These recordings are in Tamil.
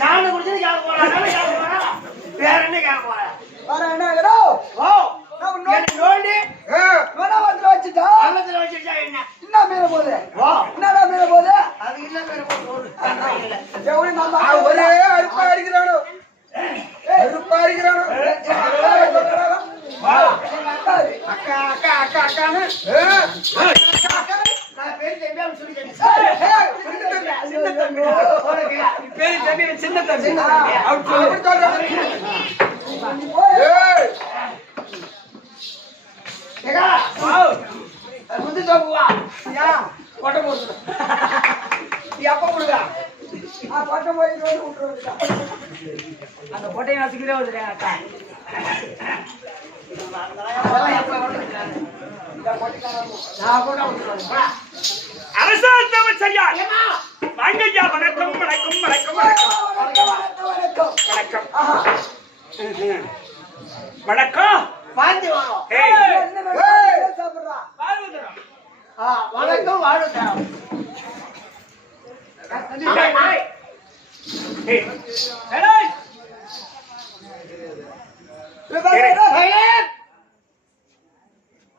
சாணம் குடிச்சு கேட்க போறா வேற என்ன கேட்க போற வேற என்ன வச்சுட்டா என்ன மேல போகுது என்னடா மேல போகுது அது இல்ல பேர போகுது ஒரே அருப்பா அடிக்கிறானோ அக்கா அக்கா அக்கா அக்கான்னு நான் பேரு தம்பி சொல்லி பேரு தம்பி சின்ன தம்பி முந்தி தோப்புவா கொட்டை போட்டு எப்ப கொடுக்கா பட்டம் போய் விட்டுருவா அந்த கொட்டையை நசுக்கிறே வந்துட்டேன் அக்கா அரசாங்கம் சரியா வாங்கய்யா வணக்கம் வணக்கம் வணக்கம் வணக்கம் வணக்கம் பாந்தி வாங்க வணக்கம் வாழ்வுதரம்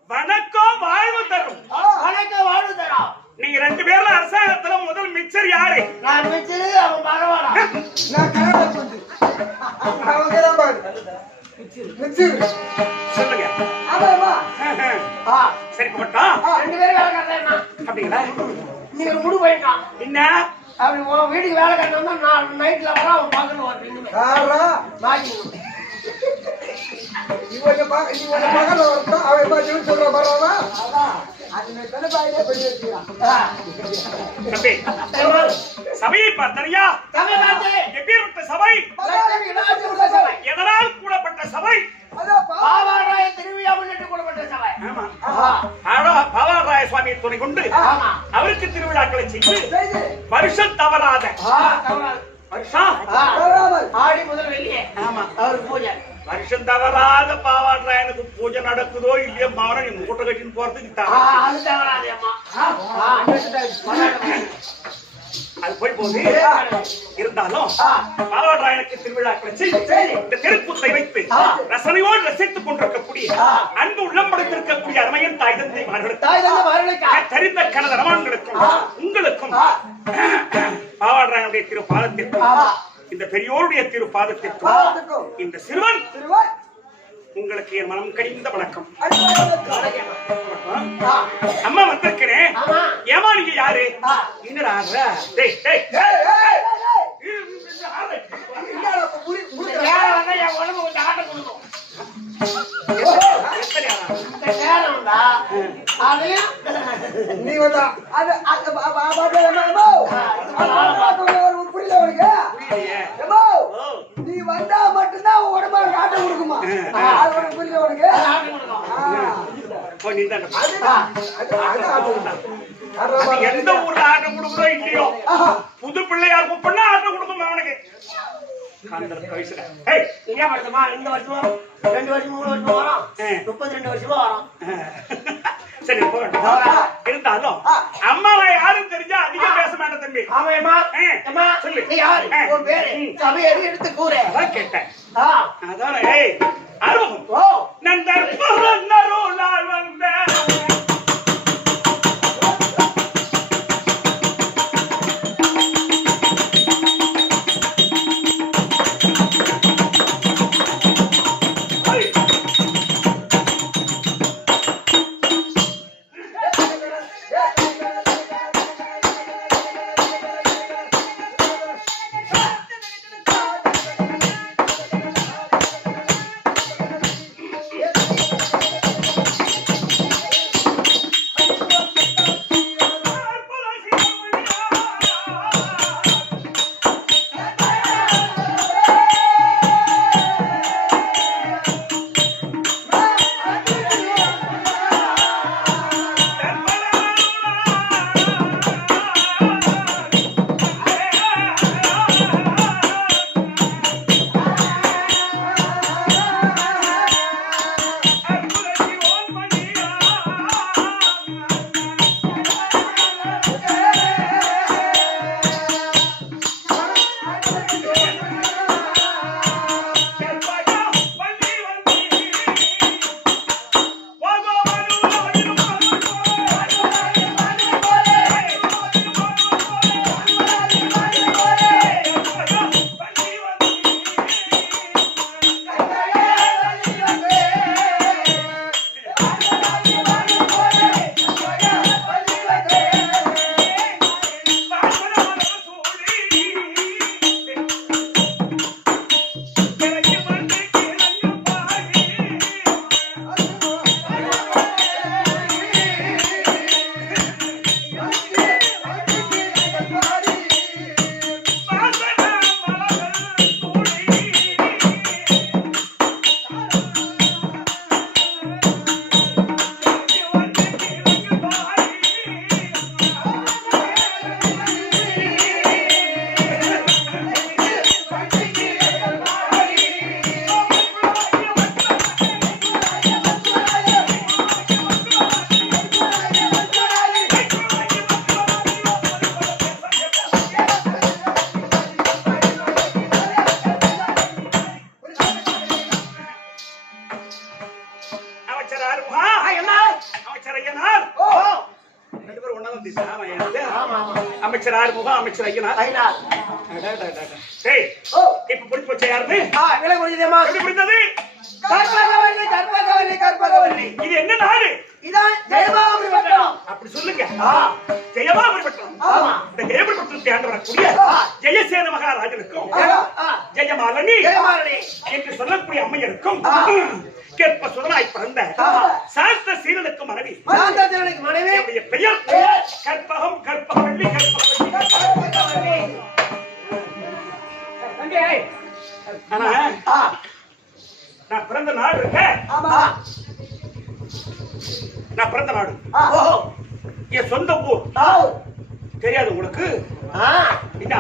வணக்கம் வாழ்வு தரும் வணக்கம் வாழ்வு தரும் நீங்க ரெண்டு பேர்ல அரசாங்கத்துல முதல் மிச்சர் யாரு நான் மிச்சரு அவன் பரவாயில்ல நான் கனடா வந்து அவங்கதான் பாரு சொல்லுங்க ஆமாமா சரி போட்டா ரெண்டு பேரும் வேலை கட்டா அப்படிங்களா நீங்க முடி போயிட்டான் என்ன அப்படி உன் வீட்டுக்கு வேலை கட்டினா நான் நைட்ல வர அவன் பார்க்கணும் மாட்டி இவங்க மகன் அவன் பாத்து சொல்ற பரவாயில்ல அது தலைப்பாயிலே பண்ணி வச்சுக்கிறான் சபையை பார்த்தனையா எப்பேற்பட்ட சபை எதனால் கூடப்பட்ட சபை பாவாராய திருவிழா முன்னிட்டு கூடப்பட்ட சபை பாவாராய சுவாமியை துணை கொண்டு அவருக்கு திருவிழாக்களை செய்து வருஷம் தவறாத வருஷம் ஆடி முதல் வெளியே ஆமா அவருக்கு பூஜை வருஷம் தவறாத பாவாராயனுக்கு பூஜை நடக்குதோ இல்லையோ மாவன நீ மூட்டை கட்டின்னு போறதுக்கு அது தவறாது அது போய் போகுது இருந்தாலும் பாவாராயனுக்கு திருவிழாக்களை செய்து இந்த தெருக்கூத்தை வைத்து ரசனையோடு ரசித்துக் கொண்டிருக்கக்கூடிய அன்பு உள்ளம் படுத்திருக்கக்கூடிய அருமையின் தாய் தந்தை மகளுக்கு தெரிந்த கனத ரமணங்களுக்கும் உங்களுக்கும் பாவாராயனுடைய திரு பாதத்திற்கும் இந்த பெரியோருடைய திரு பாதத்திற்கும் இந்த சிறுவன் உங்களுக்கு என் மனம் கனிந்த வணக்கம் அம்மா வந்திருக்கிறேன் ஏமா நீங்க யாரு என்னடா உடம்பு கொஞ்சம் ஆட்டம் கொடுக்கும் நீ வந்தா அது புரியல உனக்கு நீ வந்தா மட்டும்தான் உடம்பு ஆட்டம் கொடுக்குமா அது உனக்கு புரியல உனக்கு எந்த ஊர்ல ஆட்டம் கொடுக்குறோ இல்லையோ புது பிள்ளையார் கூப்பிடா ஆட்டம் கொடுக்கும் அவனுக்கு என்ன படுத்துமா 2 வருஷமா 2 வருஷம் 3 வருஷமா வரும் 32 வருஷமா வரும் சரி இருந்தாலும் அம்மாவை யாரும் தெரிஞ்சா அதிகம் பேச மாட்டேன் தம்பி ஆமாம்மா சொல்லு யாரு உன் பேரு சபையை எடுத்து கூறு கேட்டேன் அதான் அருவம் நந்தர் வந்த அமைச்சர் ஆறுமுகம் அமைச்சர் ஐயனா இப்ப புடிச்சு போச்ச யாருன்னு விலை முடியுதேமா எப்படி புரிந்தது கற்பகவல்லி கற்பகவல்லி கற்பகவல்லி இது என்ன நாடு இதான் ஜெயமாபுரி பட்டணம் அப்படி சொல்லுங்க ஜெயமாபுரி பட்டணம் இந்த ஜெயமாபுரி பட்டணத்தை ஆண்டு வரக்கூடிய ஜெயசேன மகாராஜனுக்கும் ஜெயமாலினி என்று சொல்லக்கூடிய அம்மையருக்கும் கேட்ப சுடனாய் பிறந்த சாஸ்த சீரனுக்கு மனைவி என்னுடைய பெயர் கற்பகம் கற்பகவல்லி கற்பகவல்லி ஆனா நான் பிறந்த நாடு இருக்க நான் பிறந்த நாடு என் சொந்த ஊர் தெரியாது உங்களுக்கு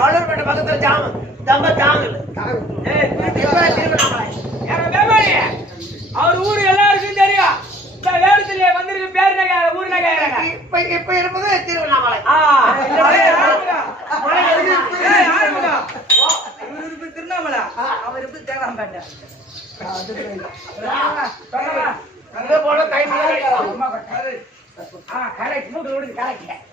வளர்பட்ட பக்கத்துல ஜாமன் தம்ப தாங்கல் அவர் ஊரு எல்லாருக்கும் தெரியும் வேடத்திலே வந்திருக்கு பேர் நகை ஊர் நகை இப்ப இருப்பது திருவண்ணாமலை திருவண்ணாமலை அவர் எப்படி தேவாம்பேட்டை போல கை கரெக்ட் மூட்டு விடுங்க கரெக்ட்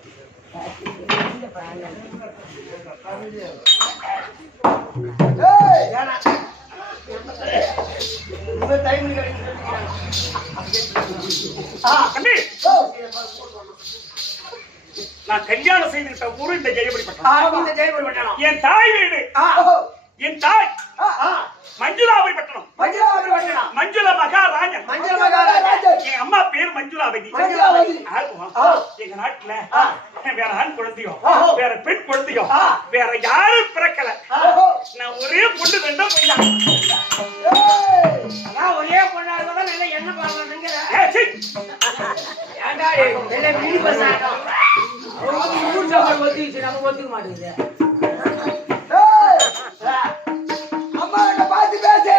நான் கல்யாணம் செய்துகிட்ட ஊரு இந்த ஜெயபுரி பட்டணம் என் தாய் வீடு என் தாய் மஞ்சுளாபுரி பட்டணம் மஞ்சுளா மகாராஜன் என் அம்மா பேர் மஞ்சுளாவதி எங்க நாட்டுல வேற ஆண் குழந்தையோ வேற பெண் குழந்தையோ வேற யாரும் பிறக்கல நான் ஒரே பொண்ணு ரெண்டும் பையன் ஒரே பொண்ணா இருந்தா என்ன பாருங்க நம்ம ஒத்துக்க மாட்டேங்குது அம்மா என்ன பார்த்து பேசு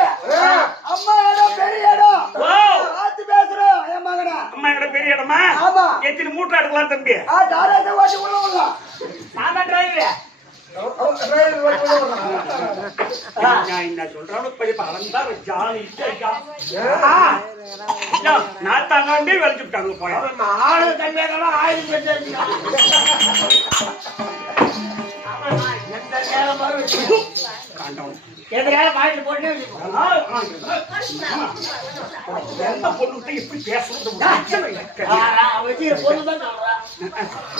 அம்மா இடம் பெரிய இடம் பார்த்து பேசுறோம் என் மகனா அம்மா இட பெரிய இடமா எத்தனை மூட்டை எடுக்கலாம் தம்பி தாராளத்தை ஓட்டி உள்ள விடலாம் நான் தான் டிரைவர் நான் தாங்காண்டே வெளிச்சுட்டாங்க போய் ஆளு கம்மியாக ஆயிரம் எதுக்காக பாயிண்ட் போட்டு எந்த பொண்ணு எப்படி பேசுறது பொண்ணு தான் சொல்றேன்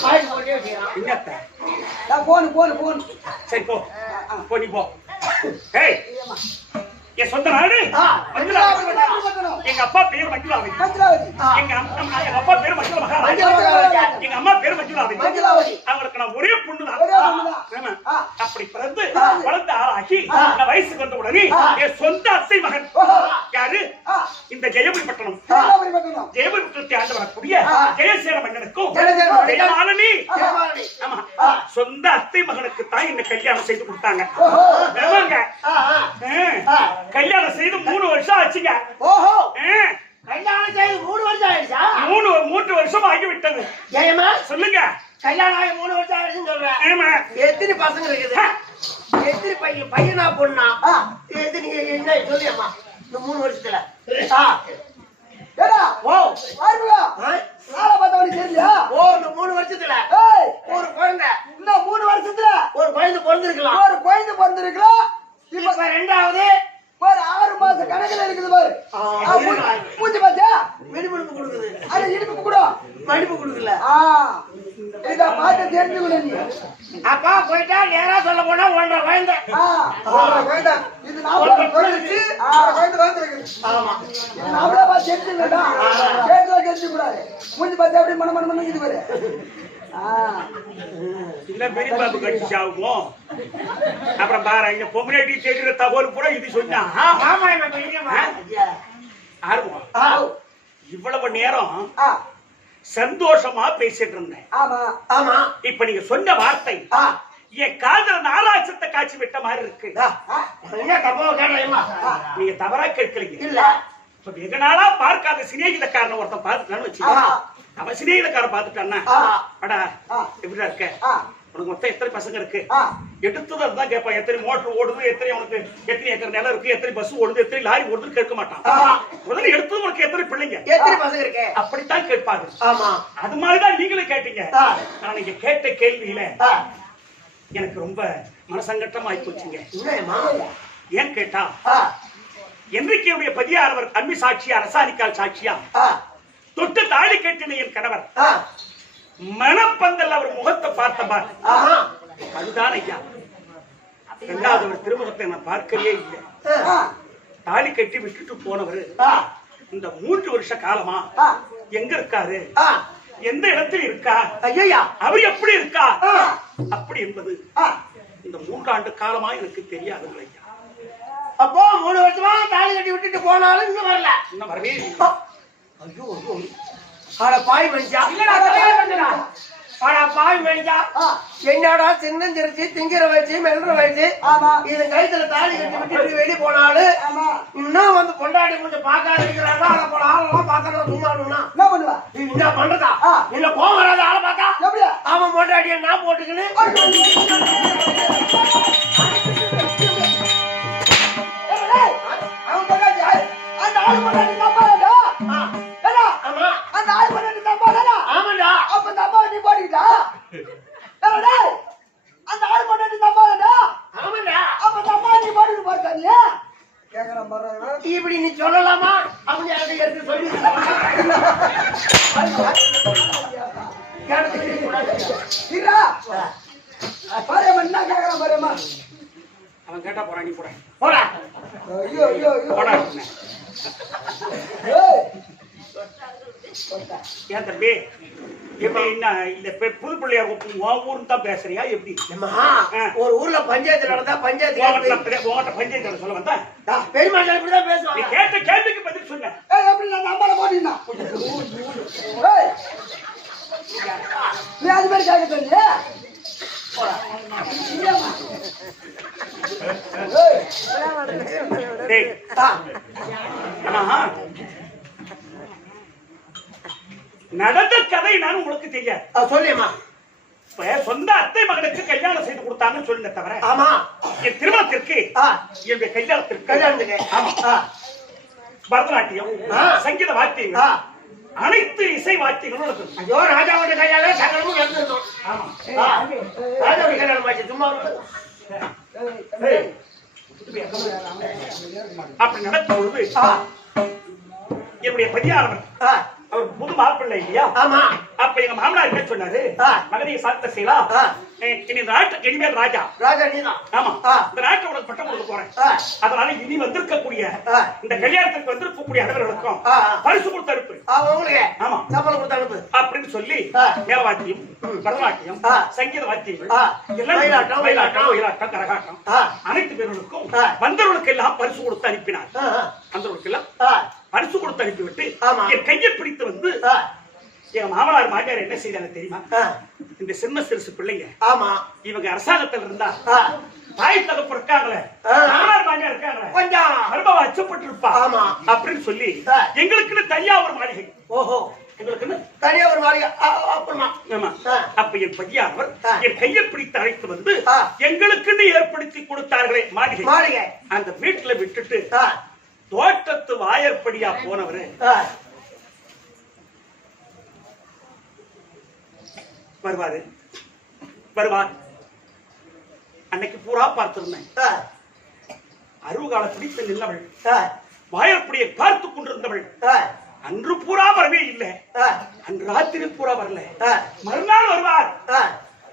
பாயிண்ட் போட்டு வச்சுக்கிறான் போன் சரி போ நீ போ ஏய் என் சொந்த நாடு எங்க அப்பா பேர் மஞ்சுளாவதி எங்க அப்பா பேர் மஞ்சுளா மகாராஜ் எங்க அம்மா பேர் மஞ்சுளாவதி அவங்களுக்கு நான் ஒரே பொண்ணுதான் அப்படி பிறந்து வளர்ந்து ஆளாக்கி நான் வயசுக்கு வந்த உடனே என் சொந்த அத்தை மகன் யாரு இந்த ஜெயபுரி பட்டணம் ஜெயபுரி பட்டணத்தை ஆண்டு வரக்கூடிய ஜெயசேன மன்னனுக்கும் ஜெயமாலினி ஆமா சொந்த அத்தை மகனுக்கு தான் என்ன கல்யாணம் செய்து கொடுத்தாங்க கல்யாணம் செய்து 3 வருஷம் ஆச்சுங்க ஓஹோ கல்யாணம் செய்து 3 வருஷம் ஆயிடுச்சா 3 வருஷம் ஆகிவிட்டது ஜெயமா சொல்லுங்க கல்யாணம் ஆகி 3 வருஷம் ஆயிடுச்சுன்னு சொல்றேன் எத்தனை பசங்க இருக்குது எத்தனை பையனா பொண்ணா எது நீங்க என்ன சொல்லியம்மா இந்த 3 வருஷத்துல ஓ ஆறுமுகா நாளை பார்த்தவனு தெரியலையா இந்த 3 வருஷத்துல ஒரு குழந்தை இன்னும் 3 வருஷத்துல ஒரு குழந்தை பிறந்திருக்கலாம் ஒரு குழந்தை பிறந்திருக்கலாம் இப்ப ரெண்டாவது ஒரு 6 மாச கணக்குல இருக்குது பாரு பூச்சி பாத்தியா வெடிமடுப்பு கொடுக்குது அது இனிப்பு கூட மடிப்பு கொடுக்கல இத பார்த்து தெரிஞ்சுக்கல நீ அப்பா போயிட்டா நேரா சொல்ல போனா 1.5 குழந்தை இது நாமளே குறைச்சு 6 குழந்தை வந்துருக்கு ஆமா இது நாமளே பார்த்து தெரிஞ்சுக்கடா கேட்கல தெரிஞ்சு கூடாது பூச்சி பாத்தியா அப்படி மன இது பாரு இல்ல பெரிய பாபு கட்சி ஆகும் அப்புறம் பாரு இங்க பொம்மனேட்டி தெரிகிற தகவல் கூட இது சொன்னா இவ்வளவு நேரம் சந்தோஷமா பேசிட்டு இருந்தேன் ஆமா இப்ப நீங்க சொன்ன வார்த்தை என் காதல நாராட்சத்தை காட்சி விட்ட மாதிரி இருக்கு நீங்க தவறா கேட்கலீங்க இல்ல இப்ப வெகு நாளா பார்க்காத சிநேகிதக்காரன் ஒருத்தன் பார்த்துட்டான்னு வச்சு அவன் சிநேகிதக்காரன் பார்த்துட்டான்னா அடா எப்படிடா இருக்க உனக்கு மொத்தம் எத்தனை பசங்க இருக்கு? எடுத்தது அதுதான் கேட்பான். எத்தனை மோட்டர் ஓடுது, எத்தனை உனக்கு எத்தனை ஏக்கர் நிலம் இருக்கு, எத்தனை பஸ் ஓடுது, எத்தனை லாரி ஓடுதுன்னு கேட்க மாட்டான். முதல்ல எடுத்தது உனக்கு எத்தனை பிள்ளைங்க, எத்தனை பசங்க இருக்கு அப்படித்தான் கேட்பாங்க. ஆமா, அது மாதிரிதான் நீங்களும் கேட்டீங்க. ஆனா நீங்க கேட்ட கேள்வியில எனக்கு ரொம்ப மனசங்கட்டம் ஆகி போச்சுங்க. ஏன் கேட்டா, என்றைக்கு என்னுடைய பதியாரவர் அன்பி சாட்சியா அரசாணிக்கால் சாட்சியா தொட்டு தாலி கட்டின என் கணவர் மனப்பந்தல் அவர் முகத்தை பார்த்தபார். அதுதான் ஐயா. இரண்டாவது ஒரு திருமுகத்தை நான் பார்க்கவே இல்லை. தாலி கட்டி விட்டுட்டு போனவர் இந்த 3 வருஷ காலமா எங்க இருக்காரு, எந்த இடத்தில் இருக்கா, ஐயா அவர் எப்படி இருக்கா அப்படி என்பது இந்த 3 ஆண்டு காலமா எனக்கு தெரியாது ஐயா. அப்போ 3 வருஷமா தாலி கட்டி விட்டுட்டு போனாலும் இன்னும் வரல. இன்னும் வரவே இல்லை. ஐயோ ஐயோ, ஆனா பாய் மனுஷா, ஆனா பாய் மனுஷா, என்னடா சின்னஞ்சிருச்சு திங்கிற வயசு மெல்ற வயசு, இது கைத்துல தாலி கட்டி விட்டுட்டு வெளியே போனாலும் இன்னும் வந்து பொண்டாடி கொஞ்சம் பார்க்காது இருக்கிறாங்க. ஆனா போன ஆளெல்லாம் பார்க்கறத சும்மா என்ன பண்ணுவா, என்ன பண்றதா, இல்ல கோவம் வராத ஆளை பார்த்தா அவன் பொண்டாடிய நான் போட்டுக்கின்னு இப்படி நீ சொல்லலாமா? அவங்க எடுத்து சொல்லி அவன் கேட்டா போறான், நீ போற போடா. போடா. ஏன் தம்பி, எப்படி என்ன இந்த புது பிள்ளையார் ஊர்னு தான் பேசுறியா எப்படி? ஒரு ஊர்ல பஞ்சாயத்து நடந்தா பஞ்சாயத்து பஞ்சாயத்து சொல்ல வந்தா பெருமாள் இப்படிதான் பேசுவாங்க. கேட்ட கேள்விக்கு பதில் சொன்ன. நீ அது மாதிரி கேட்க சொல்லி நடந்த கதை நான் உங்களுக்கு தெரியாது. சொல்லியம்மா. சொந்த அத்தை மகனுக்கு கல்யாணம் செய்து கொடுத்தாங்கன்னு சொல்லுங்க தவிர, ஆமா என் திருமணத்திற்கு என்னுடைய கல்யாணத்திற்கு ஆமா பரதநாட்டியம், சங்கீத வாத்தியங்கள், அனைத்து இசை வாத்தியங்களும் நடக்கும். ஐயோ, ராஜாவுடைய கல்யாணம் சகலமும் நடந்திருக்கும். ராஜாவுடைய கல்யாணம் ஆச்சு சும்மா அப்படி நடக்கும் பொழுது என்னுடைய பதியாரவர் அவர் புது மாப்பிள்ளை இல்லையா? ஆமா. அப்ப எங்க மாமனார் என்ன சொன்னாரு, மகனையை சாத்த செய்யலாம், இந்த நாட்டுக்கு இனிமேல் ராஜா நீதான். ஆமா, இந்த நாட்டை உனக்கு பட்டம் கொடுக்க போறேன். அதனால இனி வந்திருக்கக்கூடிய இந்த கல்யாணத்துக்கு வந்திருக்கக்கூடிய அனைவர்களுக்கும் பரிசு கொடுத்து அனுப்பு. ஆமா, சம்பளம் கொடுத்து அனுப்பு அப்படின்னு சொல்லி மேலவாத்தியம், பரதநாட்டியம், சங்கீத வாத்தியங்கள் மயிலாட்டம், ஒயிலாட்டம், கரகாட்டம் அனைத்து பேர்களுக்கும் வந்தவர்களுக்கு எல்லாம் பரிசு கொடுத்து அனுப்பினார். வந்தவர்களுக்கு எல்லாம் பரிசு கொடுத்து அனுப்பிவிட்டு என் கையை பிடித்து வந்து எங்க மாமனார் மாமியார் என்ன செய்தாங்க தெரியுமா? இந்த சின்ன சிறுசு பிள்ளைங்க, ஆமா, இவங்க அரசாங்கத்தில் இருந்தா தாய் தகப்பு இருக்காங்களே, மாமனார் மாமியார் இருக்காங்களே, கொஞ்சம் மருமவ அச்சப்பட்டு இருப்பா ஆமா அப்படின்னு சொல்லி எங்களுக்குன்னு தனியா ஒரு மாளிகை. ஓஹோ, எங்களுக்குன்னு தனியா ஒரு மாளிகை. அப்புறமா அப்ப என் பதியாரவர் என் கையை பிடித்து அழைத்து வந்து எங்களுக்குன்னு ஏற்படுத்தி கொடுத்தார்களே மாளிகை, அந்த வீட்டுல விட்டுட்டு தோட்டத்து வாயற்படியா போனவரு வருவார். அன்னைக்கு பூரா பார்த்திருந்தேன். அருவகால பிடித்து நின்றவள், வாயற்படியை பார்த்து கொண்டிருந்தவள் அன்று பூரா வரவே இல்லை. அன்று ராத்திரி பூரா வரல. மறுநாள் வருவார்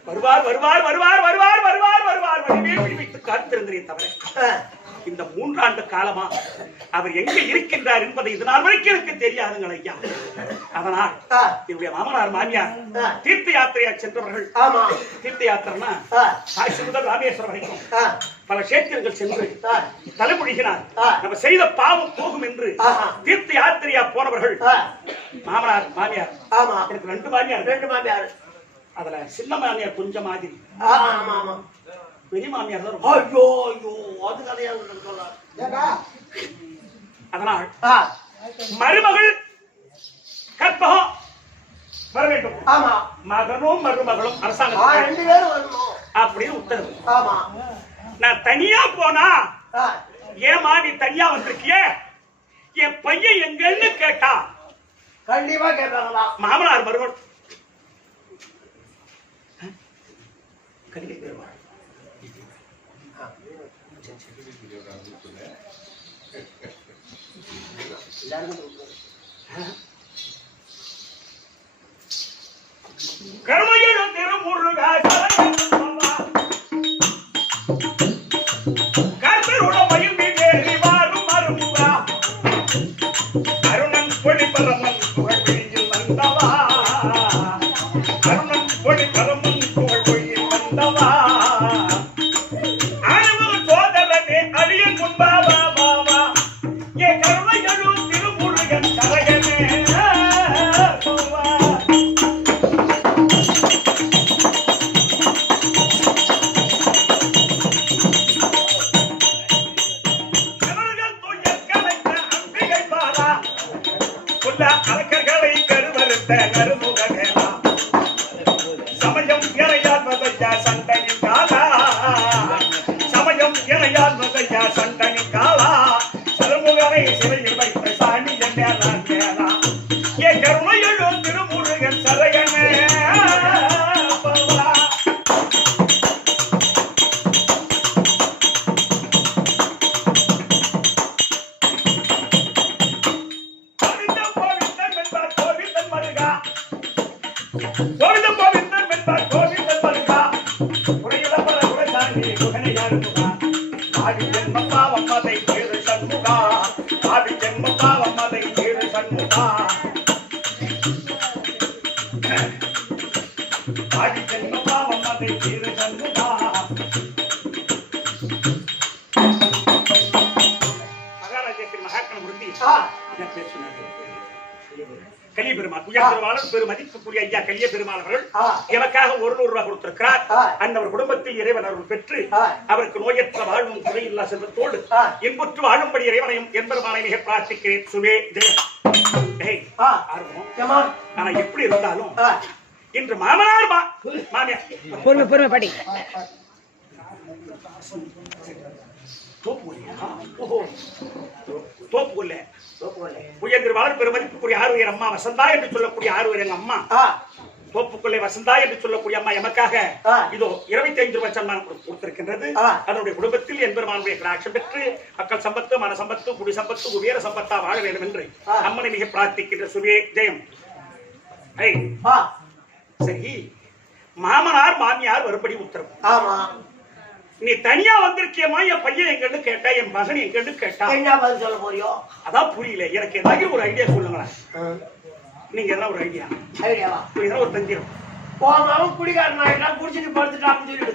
வருவார் வருவார் வருவார் வருவார் வருவார் வருவார் வடிவே விடுவித்து காத்திருந்தேன் தவிர இந்த 3 ஆண்டு காலமா அவர் எங்க இருக்கின்றார் என்பதை இதனால் வரைக்கும் எனக்கு தெரியாதுங்கள் ஐயா. அதனால் என்னுடைய மாமனார் மாமியார் தீர்த்த யாத்திரையா சென்றவர்கள். தீர்த்த யாத்திரைனா காசி முதல் ராமேஸ்வரம் வரைக்கும் பல கஷேத்திரங்கள் சென்று தலைமொழிகிறார். நம்ம செய்த பாவம் போகும் என்று தீர்த்த யாத்திரையா போனவர்கள் மாமனார் மாமியார். எனக்கு 2 மாமியார். அதுல சின்ன மாமியார் கொஞ்சம் மாதிரி, பெரிய மாமியார் தான். ஐயோ ஐயோ, அது கதையாக. அதனால் மருமகள் கற்பகம் வர வேண்டும். ஆமா மகனும் மருமகளும் ஆ, அரசாங்கம் 2 பேரும் வரணும். அப்படின்னு உத்தரவு. ஆமா நான் தனியா போனா ஆ, ஏமா நீ தனியா வந்திருக்கிய என் பையன் எங்கன்னு கேட்டா கண்டிப்பா கேட்பாங்களா? மாமனார் மருமகள் கல்வி பெறுவார். கருமையிலும் திருமுருகா கருத்துடைய மேறி வாரும் மருமுகா அருணன் பொடி பரமன் புகழ் வெளியில் வந்தவா அருணன் பொடி பரமன் புகழ் வெளியில் வந்தவா அருள் சோதரனே அடியன் முன்பாவா பாவா ஏ கருமையிலும் திருமுருகன் சரகனே அரக்கர்களை கருவறுத்த கருமுகனேனா சமயம் இறையால் வதையா சண்டனி காலா சமயம் இறையால் வதையா சண்டனி காலா சருமுகனை சிறையில் வைத்த சாமி என்ன ஏ கருணையழும் திருமுருகன் சரகனே கோவிந்தம் கோவிந்தம் என்பார் கோவிந்தம் மருகா உரையிடப்பட உரைசாமி முகனை யாருமுகா ஆதி ஜென்ம பாவம் அதை தேடு சண்முகா ஆதி ஜென்ம பாவம் அதை தேடு சண்முகா ஆதி ஜென்ம பாவம் அதை தேடு சண்முகா மகாராஜேஸ்வரி மகாக்கணம் உறுதி என்ன பேர் சொன்னாங்க கலிய பெருமாள் உயர்வாளர் பெருமதிப்புக்குரிய ஐயா கலிய பெருமாள் அவர்கள் எனக்காக 100 ரூபாய் கொடுத்திருக்கிறார். அந்த குடும்பத்தில் இறைவன் அருள் பெற்று அவருக்கு நோயற்ற வாழ்வும் குறையில்லா செல்வத்தோடு இன்புற்று வாழும்படி இறைவனையும் என்பெருமானை மிக பிரார்த்திக்கிறேன். சுவே ஆனா எப்படி இருந்தாலும் இன்று மாமனார் மாமியார் பொறுமை படி உயர்வாளர் பெருமதிப்புக்குரிய ஆறுயர் அம்மா வசந்தா என்று சொல்லக்கூடிய ஆறுயர் எங்க அம்மா தோப்புக்குள்ளே வசந்தா என்று சொல்லக்கூடிய அம்மா எமக்காக இதோ 25 ரூபாய் சன்மானம் கொடுத்திருக்கின்றது. அதனுடைய குடும்பத்தில் என்பெருமானுடைய கடாட்சம் பெற்று மக்கள் சம்பத்து மன சம்பத்து குடி சம்பத்து குபேர சம்பத்தா வாழ வேண்டும் என்று அம்மனை மிக பிரார்த்திக்கின்ற சுவே ஜெயம். சரி, மாமனார் மாமியார் வரும்படி உத்தரவு. ஆமா நீ தனியா வந்திருக்கியமா என் பையன் எங்கன்னு கேட்டா என் மகன் எங்கன்னு கேட்டா என்ன பதில் சொல்ல போறியோ? அதான் புரியல எனக்கு. ஏதாவது ஒரு ஐடியா சொல்லுங்களேன். நீங்க என்ன ஒரு ஐடியா ஐடியாவா? இதெல்லாம் ஒரு தந்திரம். போமாவும் குடிகாரன் ஆகிட்டான், குடிச்சிட்டு படுத்துட்டான்னு சொல்லிடு.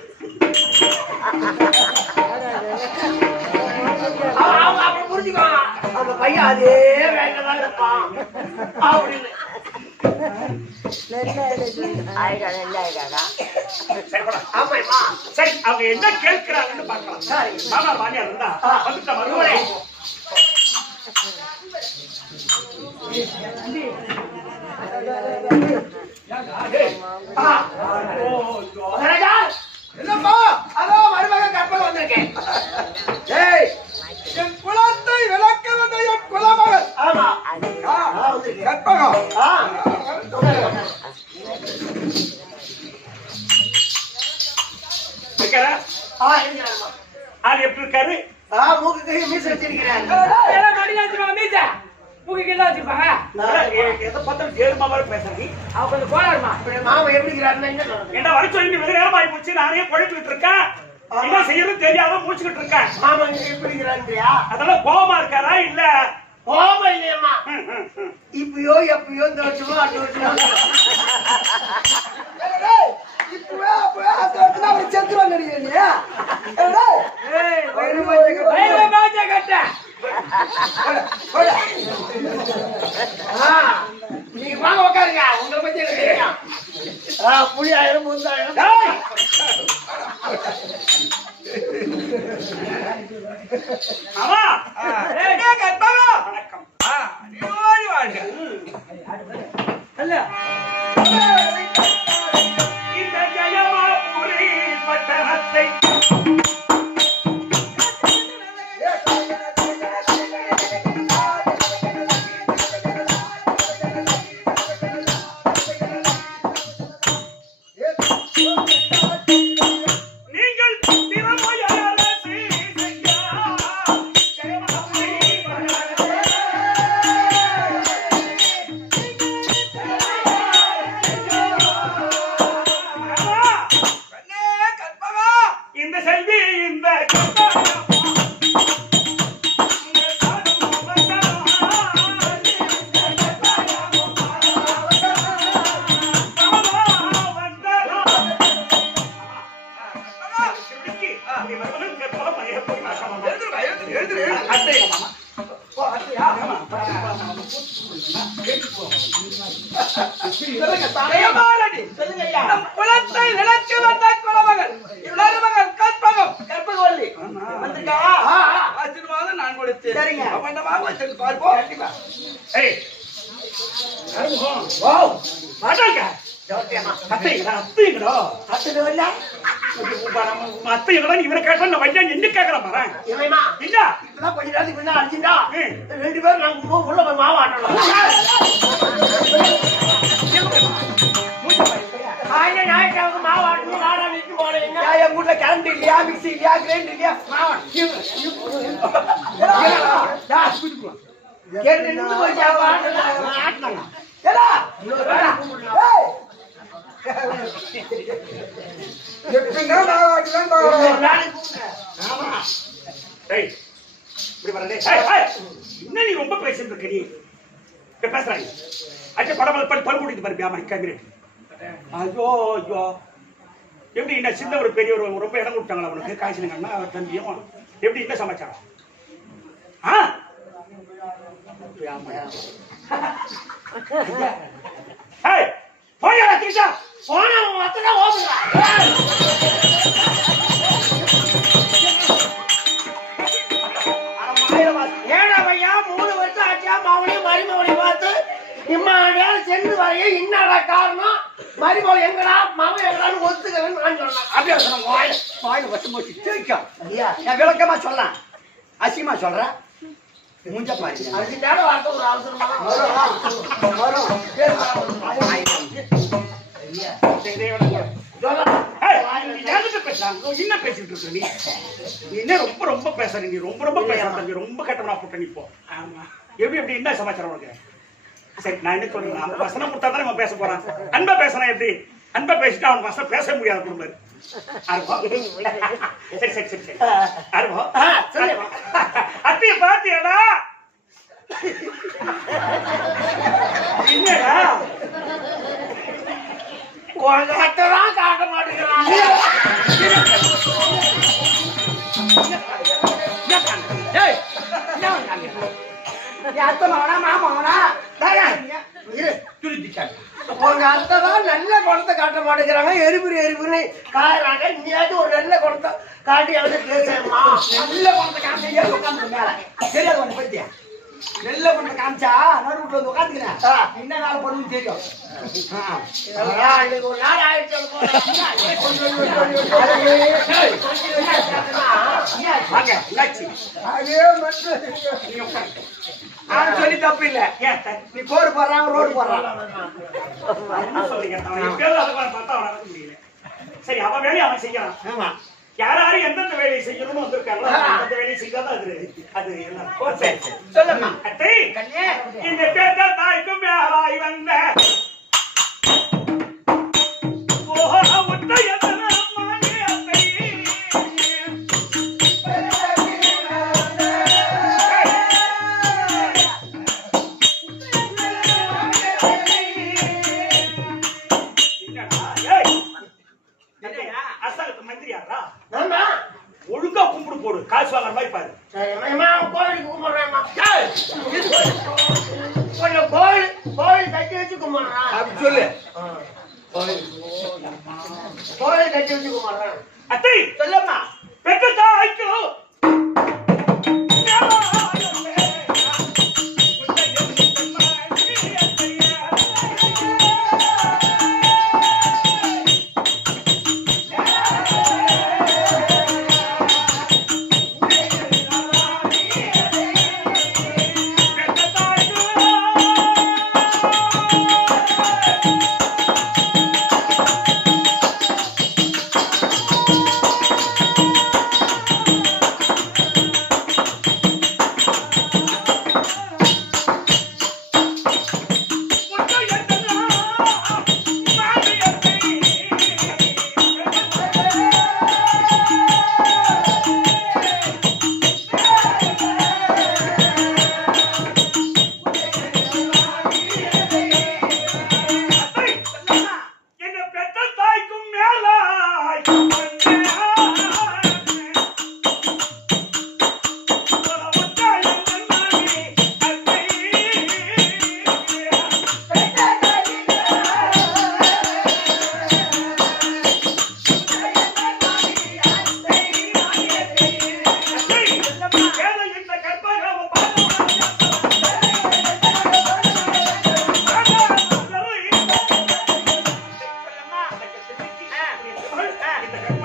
அவங்க அப்புறம் புரிஞ்சுக்குவாங்க அந்த பையன் அதே வேலைதான் இருப்பான் அப்படின்னு. சரி, அவங்க என்ன கேட்கிறாங்கன்னு பார்க்கலாம். மாமா மாமியார் இருந்தா வந்துட்ட மறுபடியே என்னப்பா அதோ மருமக கற்பகம் வந்திருக்கேன். என் குலத்தை விளக்க வந்த என் குலமகள். ஆமா கற்பகம். ஆள் எப்படி இருக்காரு? மூக்கு மீச வச்சிருக்கிறேன். எதை பார்த்தாலும் ஏழுமா மாதிரி பேசுறீங்க. அவ கொஞ்சம் கோளாறுமா. மாமா எப்படி இருக்கிறாருன்னா என்ன சொல்றது? என்ன வர சொல்லி வெகு நேரம் ஆகி போச்சு. நானே குழைச்சுக்கிட்டு இருக்கேன். என்ன செய்யறது தெரியாத முடிச்சுக்கிட்டு இருக்கேன். மாமா நீங்க எப்படி இருக்கிறான்றியா? அதெல்லாம் கோபமா இருக்காரா இல்ல கோபம் இல்லையம்மா. இப்பயோ எப்பயோ இந்த வருஷமா அடுத்த வருஷமா இப்பவே அப்பவே அடுத்த வருஷம் அவரை செத்துருவாங்க இல்லையா? நீங்க வாங்க உட்காருங்க. உங்களை பத்தி எனக்கு தெரியும். புளியாயிரம் முந்தாயிரம். ஆமா வணக்கம். ஜெயமாலடி. நம் குலத்தை விளக்கி வந்த குலமகள் இவ்வளவு கற்பகம் கற்பகவல்லி வந்திருக்கா. ஆசீர்வாதம் நான் கொடுத்தேன். சரிங்க. அவனமாக வச்சு பார்ப்போம். கண்டிப்பா. ஏய் ஓ மாட்டாங்க அத்தைங்களா அத்தைங்களா அத்துடுவல்ல அத்தைங்களா இவரை கேட்டா நான் வந்தா என்ன கேட்கறேன் பாரு இவனா இல்ல இப்பதான் கொஞ்ச நேரத்துக்கு முன்னாடி அடிச்சுட்டா 2 பேரும் நாங்க உள்ள போய் மாவாட்டலாம். ஞாயிற்று மாவாட்டணும் வாடா நிட்டு போனீங்க. என் வீட்டுல கரண்ட் இல்லையா, மிக்சி இல்லையா, கிரைண்டர் இல்லையா? கேட்டு நின்று போய் ஆட்டினாங்க. ஏடா, ஏய், எப்படிங்க மாவாட்டலாம் பாவம். ஏய் இப்படி வரலே ஏய் என்ன நீ ரொம்ப பேசிட்டு இருக்க நீ பேசுறாங்க அச்ச படம் பல் கூட்டிட்டு பாரு பியாமா கேமரா ஐயோ ஐயோ எப்படி என்ன சின்ன ஒரு பெரிய ஒரு ரொம்ப இடம் கொடுத்தாங்களா உனக்கு காய்ச்சலுங்கன்னா அவர் தம்பியும் எப்படி என்ன சமாச்சாரம் ஆ ஏய் போயா கிருஷ்ணா போனா மொத்தம் ஓடுறா. ஏடா பையா 3 வருஷம் ஆச்சா மாவனையும் மருமகனையும் பார்த்து இம்மா நேரம் சென்று வரைய என்னடா காரணம் மருமகள் எங்கடா மாவன் எங்கடான்னு ஒத்துக்கிறேன்னு நான் சொன்னேன். அப்படியே சொன்ன வாயில வச்சு போச்சு தேய்க்கும். நான் விளக்கமா சொல்றேன், அசிங்கமா சொல்றேன். மூஞ்ச பாருங்க. அதுக்கு நேரம் வார்த்தை ஒரு அவசரமா வரும். என்ன பேசிட்டு இருக்க நீ என்ன ரொம்ப ரொம்ப பேசுற நீ ரொம்ப பேசுற தம்பி ரொம்ப கட்டணா போட்ட நீ இப்போ எப்படி எப்படி என்ன சமாச்சாரம் உனக்கு சரி நான் என்ன சொல்றேன் வசனம் கொடுத்தா தான் நம்ம பேச போறான் அன்பா பேசுறான் எப்படி அன்பா பேசிட்டு அவன் வசனம் பேச முடியாது குடும்பம் சரி சரி சரி சரி அருவா அத்தைய பாத்தியாடா என்னடா உனக்கு அத்தைதான் காட்ட மாட்டேங்கிறான். உங்க அத்தைதான் நல்ல குணத்தை காட்ட மாட்டேங்கிறாங்க. எரிபுரி காயறாங்க. நீயாச்சும் ஒரு நல்ல குணத்தை காட்டி எனக்கு பேசணுமா? நல்ல பணத்தை காமிச்சா உட்காந்து மேல தெரியாது உனக்கு பத்தியா. நல்ல பணத்தை காமிச்சா நடு வீட்டுல வந்து உட்காந்துக்கிறேன். என்ன நாள் பண்ணுன்னு தெரியும். இன்னைக்கு ஒரு நாள் ஆயிடுச்சு வாங்க என்னாச்சு அதே மட்டும் நான் சொல்லி தப்பு இல்ல. ஏன் நீ போடு போடுறான், ரோடு போடுறான். என்ன சொல்றீங்க அவன் எப்பயாவது அதை பார்த்தா அவன் நடக்க முடியல சரி அவன் வேலையை அவன் செய்யறான் ஆமா யாராரு எந்தெந்த வேலையை செய்யணும்னு வந்திருக்காங்களோ அந்த வேலையை செய்யாத அது எல்லாம் சொல்லுமா அத்தை இந்த பேட்ட தாய்க்கும் மேலாய் வந்த ஒழுங்கா கும்பிடு போடு காசு வாங்குற மாதிரி பாரு கோவிலுக்கு கும்பிடுறேன் கொஞ்சம் கோவில் கட்டி வச்சு கும்பிடுறான் அப்படி சொல்லு. கோவில் கட்டி வச்சு கும்பிடுறேன். அத்தை சொல்லம்மா. பெற்ற தாய்க்கு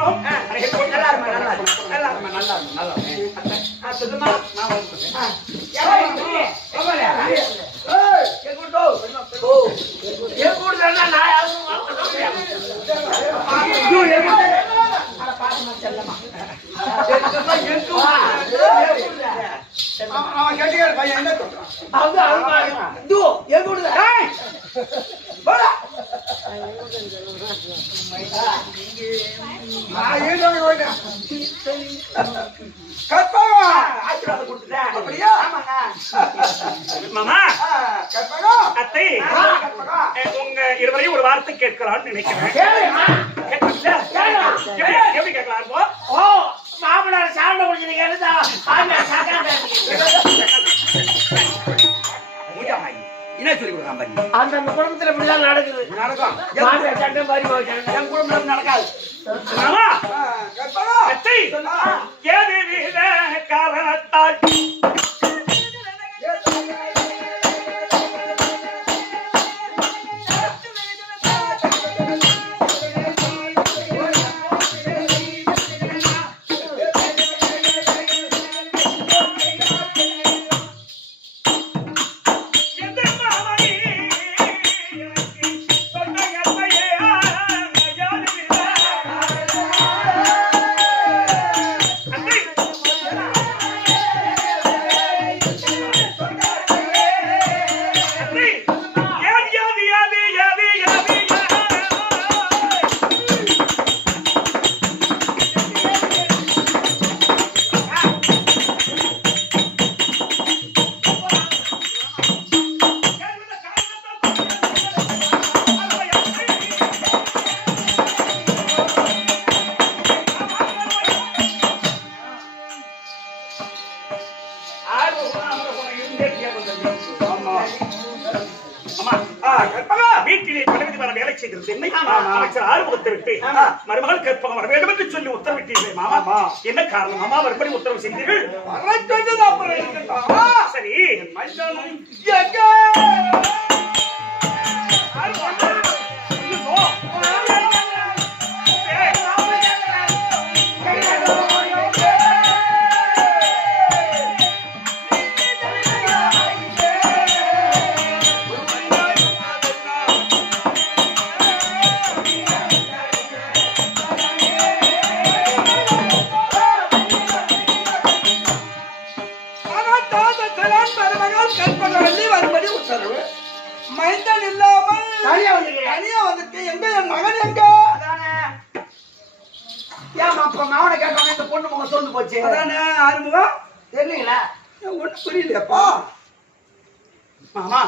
வந்தோம் நல்லா இருமா, நல்லா இருமா, நல்லா இருமா, நல்லா இருமா, நல்லா இருமா. சொல்லுமா நான் வந்துட்டேன். அவன் கேட்டே பையன் என்ன சொல்றான்? அப்படியா? மாமா கற்பகம் அத்தை உங்க இருவரையும் ஒரு வார்த்தை கேட்கலாம்னு நினைக்கிறேன். எப்படி கேட்கலாம்? மாமனார் சாப்பிட முடிஞ்சீங்க என்ன சொல்லி கொடுக்காம பாருங்க. அந்த குடும்பத்துல இப்படிதான் நடக்குது. நடக்கும். மாமியார் சண்டை மாதிரி போச்சு. என் குடும்பம் நடக்காது. மாமா கற்பகம் அத்தை ஏது வித காரணத்தால் வீட்டிலே பணிவிடை வர வேலை செய்திருந்த என்னை அமைச்சர் ஆறுமுகத்தை விட்டு மருமகள் கற்பகம் வர வேண்டும் என்று சொல்லி உத்தரவிட்டீர்கள் மாமா. என்ன காரணம் மாமா மறுபடி உத்தரவு செய்தீர்கள்? சரி மைந்தன் இல்லாமல் தனியா வந்தீங்க. தனியா வந்துட்டு எங்க என் மகன் எங்க? ஏன் அப்ப மாவனை கேட்டவங்க இந்த பொண்ணு முகம் சொல்லு போச்சு. அதானே ஆறுமுகம் தெரியலீங்களா? ஒண்ணு புரியலையப்பா. மாமா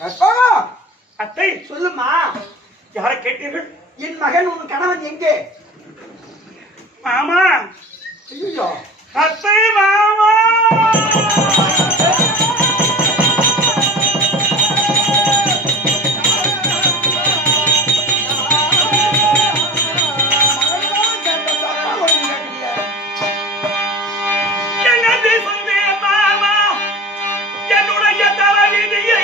கற்பகம் அத்தை சொல்லுமா. யாரை கேட்டீர்கள்? என் மகன் உன் கணவன் எங்கே? மாமா ஐயோ அத்தை மாமா என்னது சொன்னேன் மாமா என்னுடைய தலைவிதியை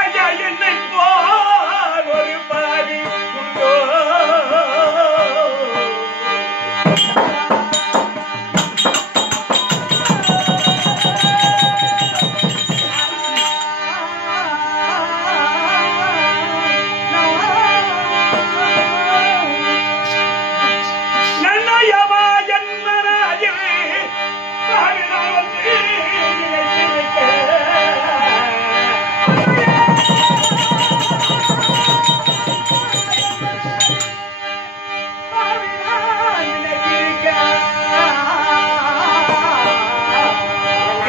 ஐயா என்னை போல் ஒரு பாதி உண்டோ? நன்னயமா ஜன்மராஜே பாவினாவந்தே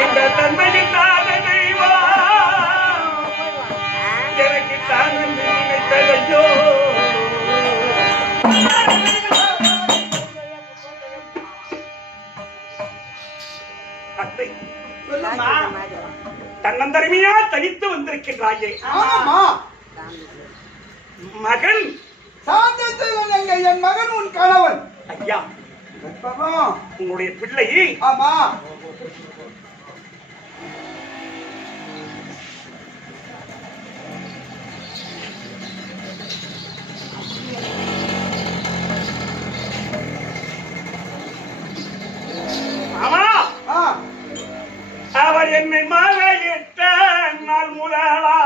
இந்த தன்மையில்லாத தெய்வம் எனக்கு தான் என்று நினைத்ததையோ அத்தை சொல்லுமா. தன்னந்தனிமையா தனித்து வந்திருக்கின்றாயே ஆமாமா மகன் சாந்தத்தில் எங்க என் மகன் உன் கணவன். ஐயா கற்பகம். உன்னுடைய பிள்ளை ஆமா. ஆமா ஆ. அவர் என்னை மாலையிட்ட நாள் முதலா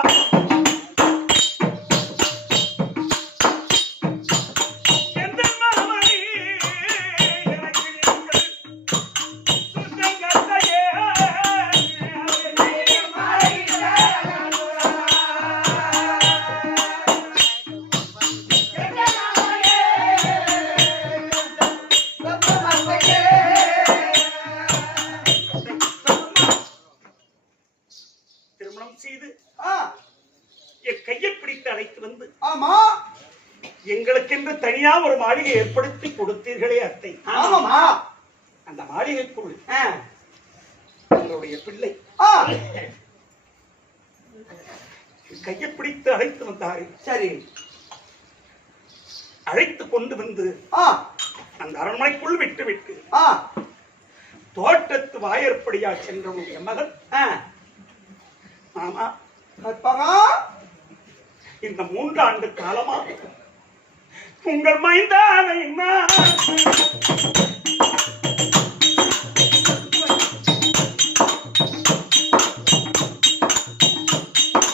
எந்த மாமணி எனக்கு நீங்கள் சுத்தங்கத்தையே திருமணம் செய்து ஆ. என் கையை பிடித்து அழைத்து வந்து ஆமா. எங்களுக்கென்று தனியா ஒரு மாளிகை ஏற்படுத்தி கொடுத்தீர்களே அத்தை. ஆமாமா. அந்த மாளிகைக்குள் ஆ. உங்களுடைய பிள்ளை ஆ. கையை பிடித்து அழைத்து வந்தாரு. சரி. அழைத்து கொண்டு வந்து ஆ. அந்த அரண்மனைக்குள் விட்டு ஆ. தோட்டத்து வாயற்படியா சென்றவனுடைய மகள் ஆ. மாமா கற்பகம். இந்த 3 ஆண்டு காலமா உங்கள் மைந்தானை நான்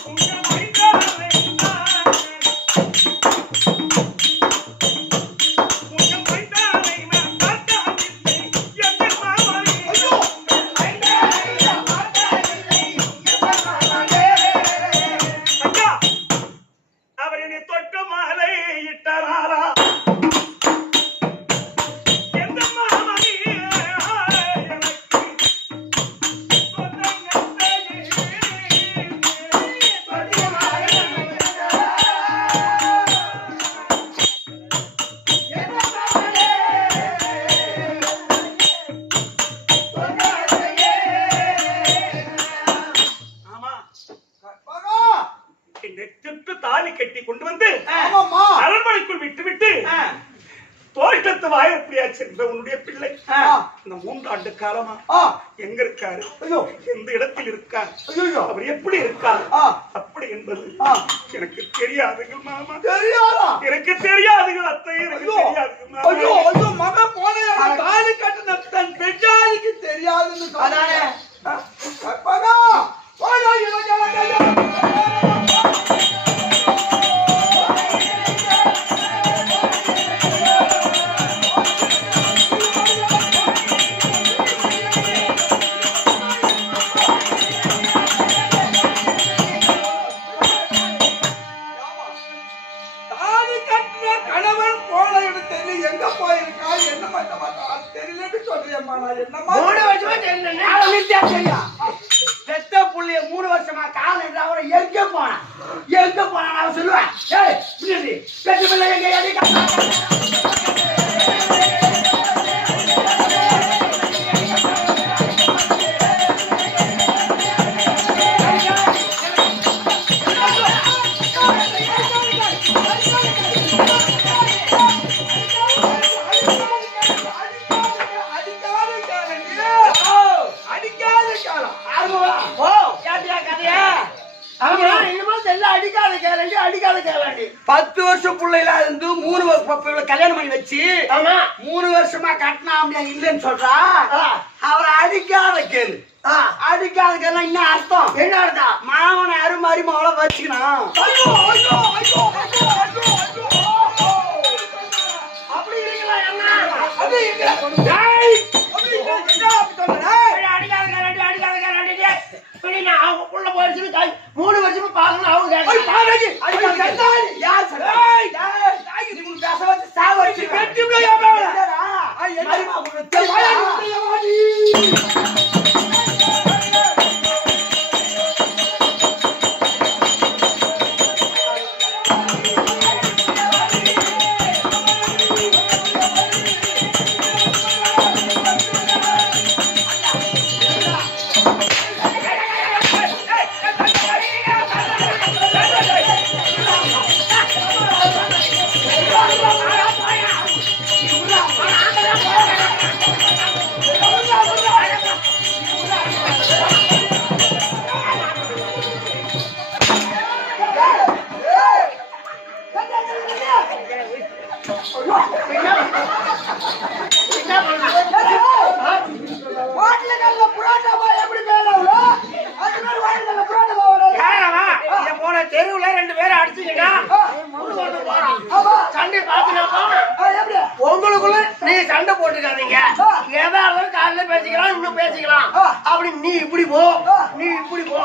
உங்கள் மைந்தானை நான் உங்கள் மைந்தானை நான் பார்க்கவில்லை எங்கள் மாமனை ஐயா அவர் என்னை தொட்டு மாலை இட்டாரா எந்த மாமணி எனக்கு ஆமா கற்பகம். என்னை தொட்டு தாலி கட்டி கொண்டு வந்து ஆமாமா. அரண்மனைக்குள் விட்டு தோட்டத்து வாயற்படியா சென்ற உன்னுடைய பிள்ளை ஆ. இந்த 3 ஆண்டு காலமா ஆ. எங்க இருக்காரு? ஐயோ. எந்த இடத்தில் இருக்கார்? ஐயோ. அவர் எப்படி இருக்கார்? ஆ. அப்படி என்பது ஆ. எனக்கு தெரியாதுங்க மாமா. தெரியாதா? எனக்கு தெரியாதுங்க அத்தை. எனக்கு ஐயோ. தெரியாதுங்க ஐயோ. மாமா. ஐயோ. மகன் போன தாலி கட்டின தன் பெற்றாளிக்கு தெரியாதுன்னு சொன்னானே. கற்பகம். போடா, இவன் தாலி கட்டின கணவன் போன இடத்துல எங்க போயிருக்கா, என்ன பண்ண மாட்டான் தெரியலன்னு சொல்றியம்மா. நான் என்னம்மா 3 வருஷமா தெரியல. நித்யா தெரியும். பெத்த புள்ளைய 3 வருஷமா காலம் இருந்தா அவரை எங்க போனா நான் சொல்லுவேன். ஏய் பின்னாடி பெத்த பிள்ளை எங்க அடிக்க அடிக்காத கேளாண்டி 10 வருஷம் பிள்ளைல இருந்து 3 வருஷம் கல்யாணம் பண்ணி வச்சு ஆமா 3 வருஷமா கட்டினா அப்படியா இல்லைன்னு சொல்றா. அவரை அடிக்காத கேளு. அடிக்காத கேளு என்ன அர்த்தம்? என்ன அர்த்தம்? மாமனை அருமாரி மவளை வச்சுக்கணும். அப்படி இருக்கீங்களா என்ன? அது எங்க? டேய்! அப்படி எங்க? அப்படி சொல்றேன். அடிக்காத கேளாண்டி அவங்க புள்ள போயிடுச்சுன்னு 3 வருஷமா பாக்கணும் அவங்க யார் சொன்னா? பேச வச்சு சாவ வச்சு வெட்டி விளையாட என்ன பண்ண வாட்டில புரோட்டாவா எப்படி மேலாவோ அது மாதிரி வாட்டில புரோட்டாவா வராது. யாரவா இத போன தெருவுல ரெண்டு பேரும் அடிச்சீங்கன்னா போறான் ஆமா. சண்டை பாத்துனாப்பா எப்படி உங்களுக்குள்ள நீ சண்டை போட்டுக்காதீங்க ஏதாவது காலையில பேசிக்கலாம் இன்னும் பேசிக்கலாம் அப்படி நீ இப்படி போ நீ இப்படி போ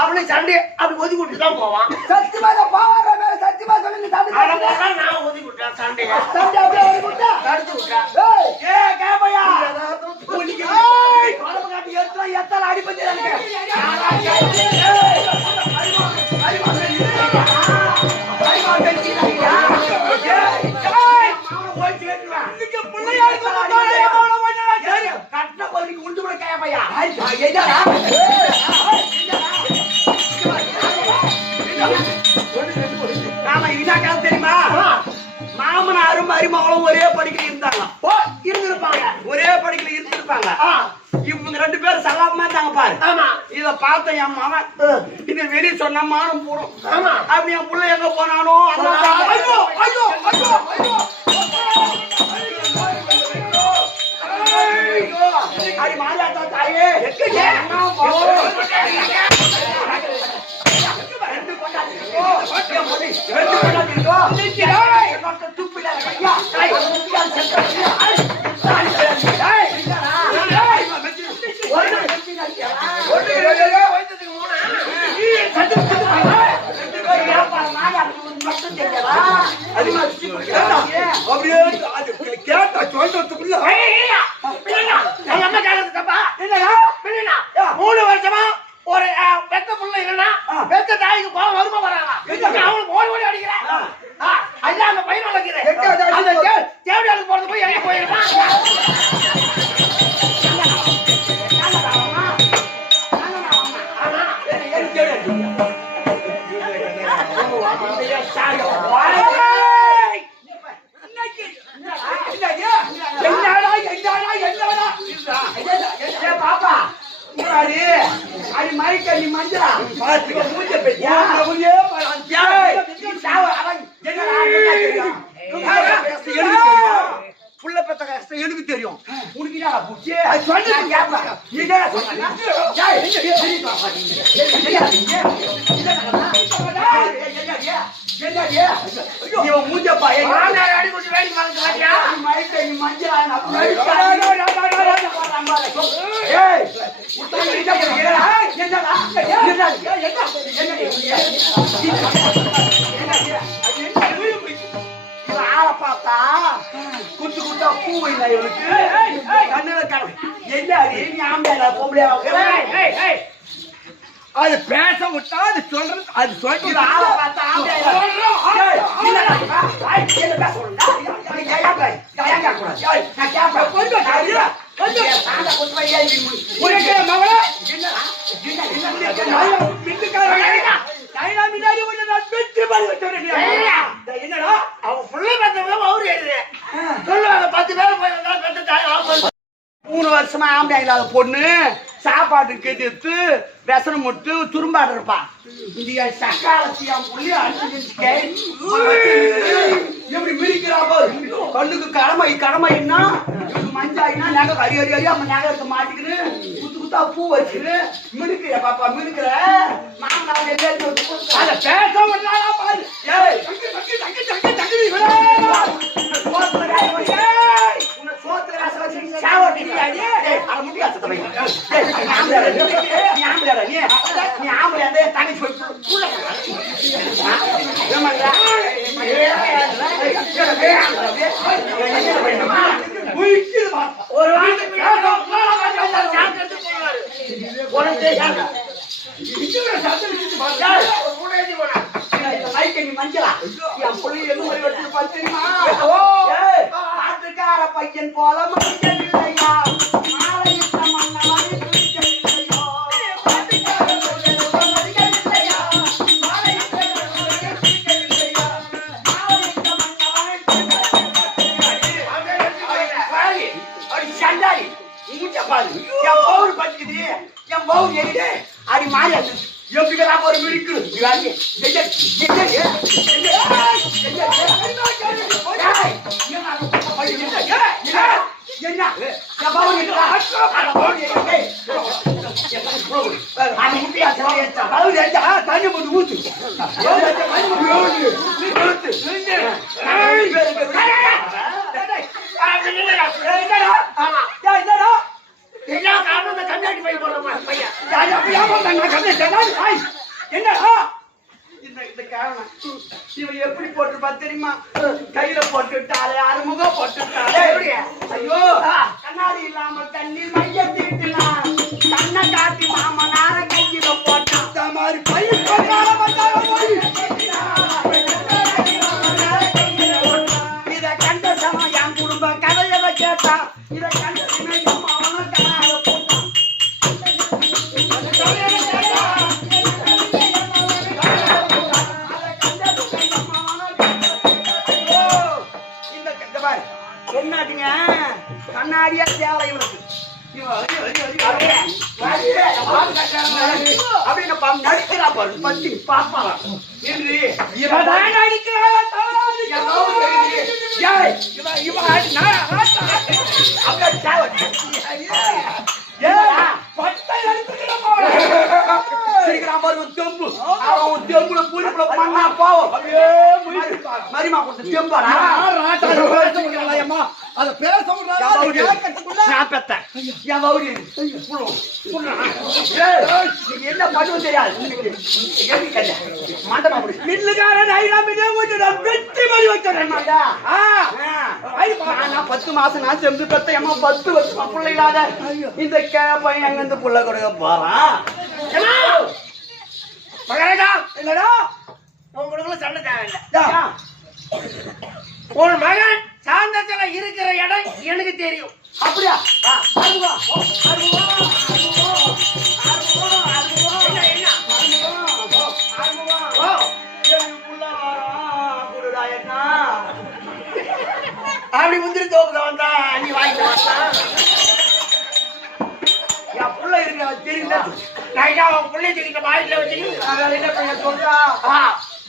அப்படி சண்டை அப்படி ஒதுக்கி விட்டு தான் போவான் சத்தியமா பாவார மேல சத்தியமா சொல்லி ஆனா சண்டை போனா நான் ஒதுக்கி விட்டேன் சண்டையை சண்டை அப்படியே ஒரு குட்டா தடுத்து விட்டேன் ஏய் ஏ கேப்பையா குழம்பு காட்டி எடுத்து எத்தனை அடிபட்டு தெரியுமா மாமனாரும் மருமகளும் ஒரே படிக்கல இருந்தாங்க இருந்திருப்பாங்க ஒரே படிக்கல இருந்திருப்பாங்க இவங்க ரெண்டு பேரும் சல்லாபமா தாங்க பாரு ஆமா இத பார்த்த என் மாமன் இது வெளிய சொன்ன மானம் போறோம் ஆமா அப்படி என் புள்ள எங்க போனானோ ஐயோ ஐயோ ஐயோ ஐயோ அடி மாலாத்தா தாயே அப்படியே கேட்டா சொல்றதுக்குள்ள 3 வருஷமா ஒரு பெத்த புள்ள இல்லைன்னா பெத்த தாய்க்கு போக வருமா வராங்க அவனுக்கு ஓடி அடிக்கிறேன் அல்ல அந்த பையன் வளர்க்கிறேன் அந்த தேவடியாளுக்கு போறது போய் எங்க போயிருக்கான் பாப்பா அடி மறைக்க நீ மஞ்சளா மூஞ்ச பெட்டியா புள்ள பெத்த கஷ்டம் எனக்கு தெரியும் மூஞ்சப்பா அடி குட்டி வேடி பாருங்க மறைக்க நீ மஞ்சளா ஆளை பார்த்தா குத்து குத்தா பூ இல்லை இவனுக்கு கண்ணுல என்ன அடி நீ ஆம்பளை பொம்பளையா அது பேச விட்டா அது சொல்றது அது சொல்லி ஆளை பார்த்தா என்னடா அவன் புள்ள பெத்தவங்க அவரு எழுது சொல்லுவாங்க 10 பேர் போய் வந்தா பெத்த தாய் 3 வருஷமா ஆம்பளை இல்லாத பொண்ணு சாப்பாட்டுக்கு எதிர்த்து விசனம் முட்டு துரும்பாடு இருப்பான் இந்த சக்காலத்தியம் புள்ளி எப்படி மிரிக்கிறா போது கண்ணுக்கு கடமைன்னா மஞ்சாயினா நகை அரி அரி அரி அம்ம நகை இருக்க மாட்டிக்கின்னு குத்து குத்தா பூ வச்சுன்னு மினுக்கிற பாப்பா மினுக்கிற மாமனார் அதை பேச விட்டாரா பாரு ஒரு மஞ்சளா என் புள்ளி பாட்டுக்கார பையன் போல மஞ்சள் இல்லையா மாலையிட்ட மன்னவனை பிடிக்கவில்லையோ பாட்டுக்கார பையன் போல மஞ்சள் இல்லையா மாலையிட்ட மன்னவனை பிடிக்கவில்லையோ மாலையிட்ட மன்னவனை அடி சண்டாடி மூச்ச பாரு என் பவுர் பத்துக்குது என் பவுர் எரியுது அடி மாறி எப்படி ஒரு மிடிக்கு பவுன் இருக்கா? அட பவுன் இருக்கு. அந்த முட்டையா செல்ல ஏச்சா பவுன் ஏச்சா தண்ணி போட்டு ஊத்து. ஆமா என்னடா எல்லா காரணம் இந்த கண்ணாடி பை போடுற பையன் என்னடா இந்த காரணம் இவன் எப்படி போட்டுருப்பா தெரியுமா? கையில போட்டுட்டாலே அறுமுகம் போட்டுட்டாலே. ஐயோ கண்ணாடி இல்லாம தண்ணீர் மைய தீட்டுலாம் கண்ணை காட்டி மாமனார கையில போட்டான். இந்த மாதிரி பையன் இத கண்ட சமம் என் குடும்ப கதையத கேட்டான். இத கண்ட சமயம் அவனும் கண்ணால போட்டான். என்னதுங்க கண்ணாடியா தேவை இவனுக்கு அப்படின்னு நடிக்கிறா பாரு பத்தி பாப்பா என்று மரிமா கொடுத்து தெம்பாடா அத பேச என்ன பண்ணுவோம் தெரியாது மண்டபம் மில்லுக்காரன் வெற்றி மணி வச்சுறேன் 10 மாசம் நான் செம்பு பெத்த ஏமா 10 வருஷம் பிள்ளை இல்லாத இந்த பையன் எங்க இருந்து புள்ள கொடுக்க போறான்? என்னடா உங்களுக்கு சண்டை தேவையில்லை. ஒரு மகன் சாந்தத்துல இருக்கிற இடம் எனக்கு தெரியும். அப்படியா? அப்படி முந்திரி தோப்புல வந்தா நீ வாங்கிட்டு வரலாம். என் புள்ள இருக்கிற தெரியுதா? நான் அவன் பிள்ளை தெரியுற வாயில வச்சுக்கிட்டு என்ன பையன் சொல்றா?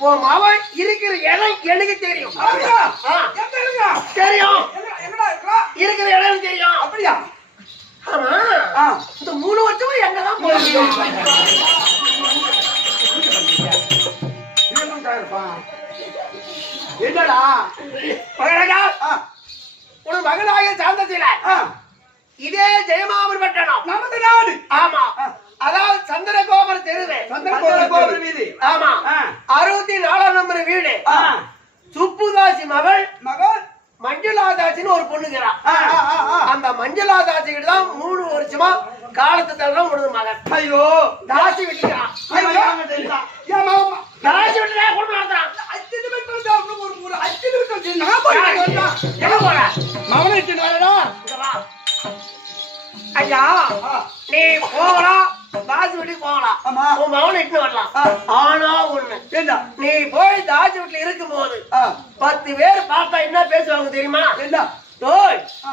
உன் மகன் இருக்கிற இடம் எனக்கு தெரியும். தெரியும் இருக்கிற இடம் தெரியும். அப்படியா? ஆமா இந்த 3 வருஷமும் எங்கதான் போயிருக்கோம். என்னடா உன் மகனாக சாந்தத்தில இதே ஜெயமாபுரி பட்டணம் நமது நாடு. ஆமா அதாவது சந்திரகோபுர தெருவே கோபுர வீதி. ஆமா 64 நம்பர் வீடு. சுப்புதாசி மகள் மஞ்சுளாதாசின்னு ஒரு பொண்ணுங்கிறா. அந்த மஞ்சுளாதாசி கிட்ட தான் 3 வருஷமா காலத்து தள்ளும் முடிஞ்ச மகன். ஐயோ தாசி விட்டுக்கிறான். தாசி விட்டு குடும்பம் நடத்துறான். எங்க போற ஐயா? நீ போகலாம் தாசி வீட்டுக்கு போகலாம். உன் மகனை இட்டு வரலாம். ஆனா ஒண்ணு நீ போய் தாசி வீட்டுல இருக்கும் போது 10 பேர் பார்த்தா என்ன பேசுவாங்க தெரியுமா? என்ன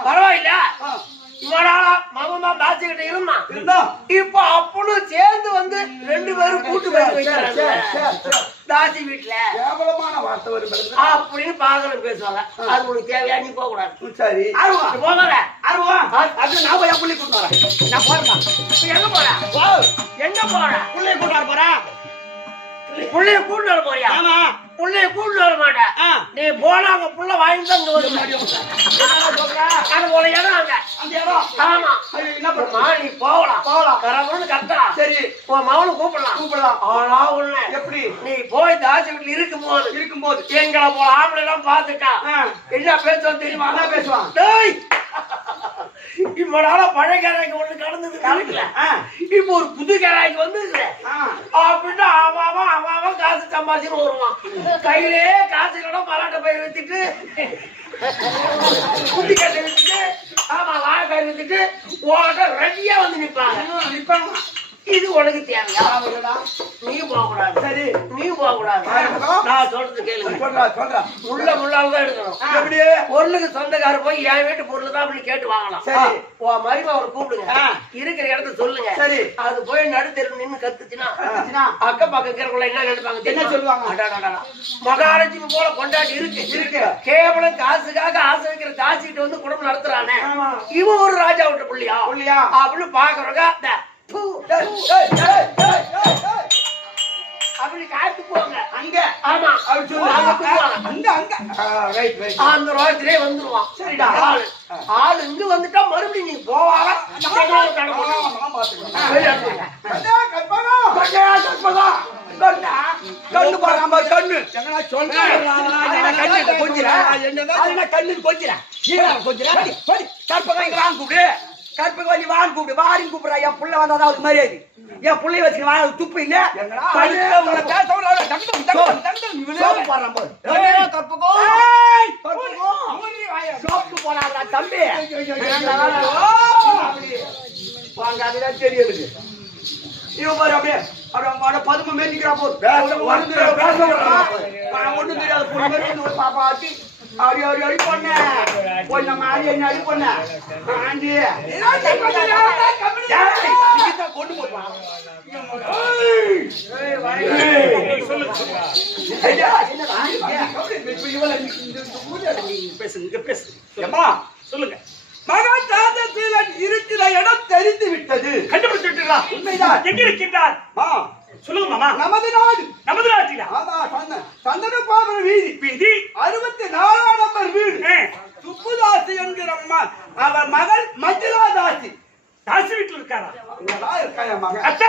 பரவாயில்ல இவனால மகமா தாசி கிட்ட இருந்தான். இப்ப அப்பனும் சேர்ந்து வந்து 2 பேரும் கூட்டு போய் வைக்கிறாங்க தாசி வீட்டுல. கேவலமான வார்த்தை வரும் அப்படின்னு பாகல பேசுவாங்க. அது உனக்கு தேவையா? நீ போக கூடாது. சரி போகல அது நான் போய் புள்ளி கூட்டு வரேன். நான் போறேன். எங்க போற? எங்க போற? புள்ளைய கூட்டு வர போறேன். புள்ளைய கூட்டு வர போறியா? ஆமா புள்ளைய கூட்டு வர மாட்டேன். நீ போனா அவங்க புள்ள வாங்கி தான் அது போல இடம் அங்க அந்த இடம். ஆமா என்ன பண்ணுமா? நீ போகலாம் கரவன்னு கத்தலாம். சரி உன் மகனு கூப்பிடலாம். ஆனா ஒண்ணு எப்படி? நீ போய் தாசி வீட்டுல இருக்கும்போது எங்களை போல ஆம்பளை எல்லாம் பாத்துட்டா என்ன பேசுவான் தெரியுமா? என்ன பேசுவான்? இப்ப நாள பழைய கேராய்க்கு ஒண்ணு கடந்தது இப்ப ஒரு புது கேராய்க்கு வந்து அப்படின்னா அவன் காசு சம்பாதிச்சுன்னு வருவான். கையிலே காசு இல்லைன்னா மலாட்டை பயிர் வச்சுட்டு குட்டி கட்டை வச்சுட்டு வாழைக்காய் வச்சுட்டு ஓட்ட ரெடியா வந்து நிப்பாங்க. இது உனக்கு தேவையா? நீ போகக்கூடாது. சரி நீ போகக்கூடாது. நான் சொல்றது கேளுங்க. சொல்றா முள்ளால்தான் எடுக்கணும். எப்படி பொருளுக்கு சொந்தக்காரர் போய் என் வீட்டு பொருள் தான் அப்படின்னு கேட்டு வாங்கலாம். சரி. உன் மருமக அவரை கூப்பிடுங்க. இருக்கிற இடத்த சொல்லுங்க. சரி. அது போய் நடுத்தெரு நின்னு கத்துச்சுன்னா அக்கம் பக்கம் இருக்கிறவங்கள என்ன நினைப்பாங்க? என்ன சொல்லுவாங்க? மகாலட்சுமி போல கொண்டாடி இருக்கு கேவலம் காசுக்காக ஆசை வைக்கிற தாசிக்கிட்டு வந்து குடும்பம் நடத்துறானே, இவன் ஒரு ராஜா விட்ட புள்ளியா அப்படின்னு பாக்குறவங்க அப்படி காத்து போங்க. அங்க ஆமா அப்படி சொல்லு. அங்க அந்த ரோட்டிலே வந்துருவான். சரிடா. ஆளு இங்க வந்துட்டா மறுபடியும் நீ போவாங்க. கண்ணு பாராம கண்ணு கண்ணு கொஞ்சம் கூப்பிடு கற்பக வண்டி வாங்க கூப்பிடு வாரின்னு கூப்பிடுறா. என் புள்ள வந்தாதான் அவருக்கு மரியாதை. என் புள்ளைய வச்சுக்க வாங்க துப்பு இல்ல தம்பி வாங்க அதுதான் தெரியுது. இவன் பாரு அப்படியே அப்படியே பதுமை மேஞ்சிக்கிறா போது ஒண்ணும் தெரியாது பாப்பா ஆச்சு அடி அடி அடி பொண்ணு போய் நம்ம ஆடி என்ன அடி பொண்ணு ஆண்டி கொண்டு போடுவான். சொல்லுங்க. மகாஜாதத்தில் இருக்கிற இடம் தெரிந்து விட்டது. கண்டுபிடிச்சு விட்டீங்களா? உண்மைதான். எங்க இருக்கின்றார்? சொல்லுங்க மாமா. நமது நாடு. நமது நாட்டிலா? சந்தன பாபுர வீதி 64 நம்பர் வீடு. சுப்புதாசி என்கிற அவர் மகள் மஞ்சுளா தாசி. தாசி வீட்டுல இருக்காரா? இருக்காயா மகன்? அத்தை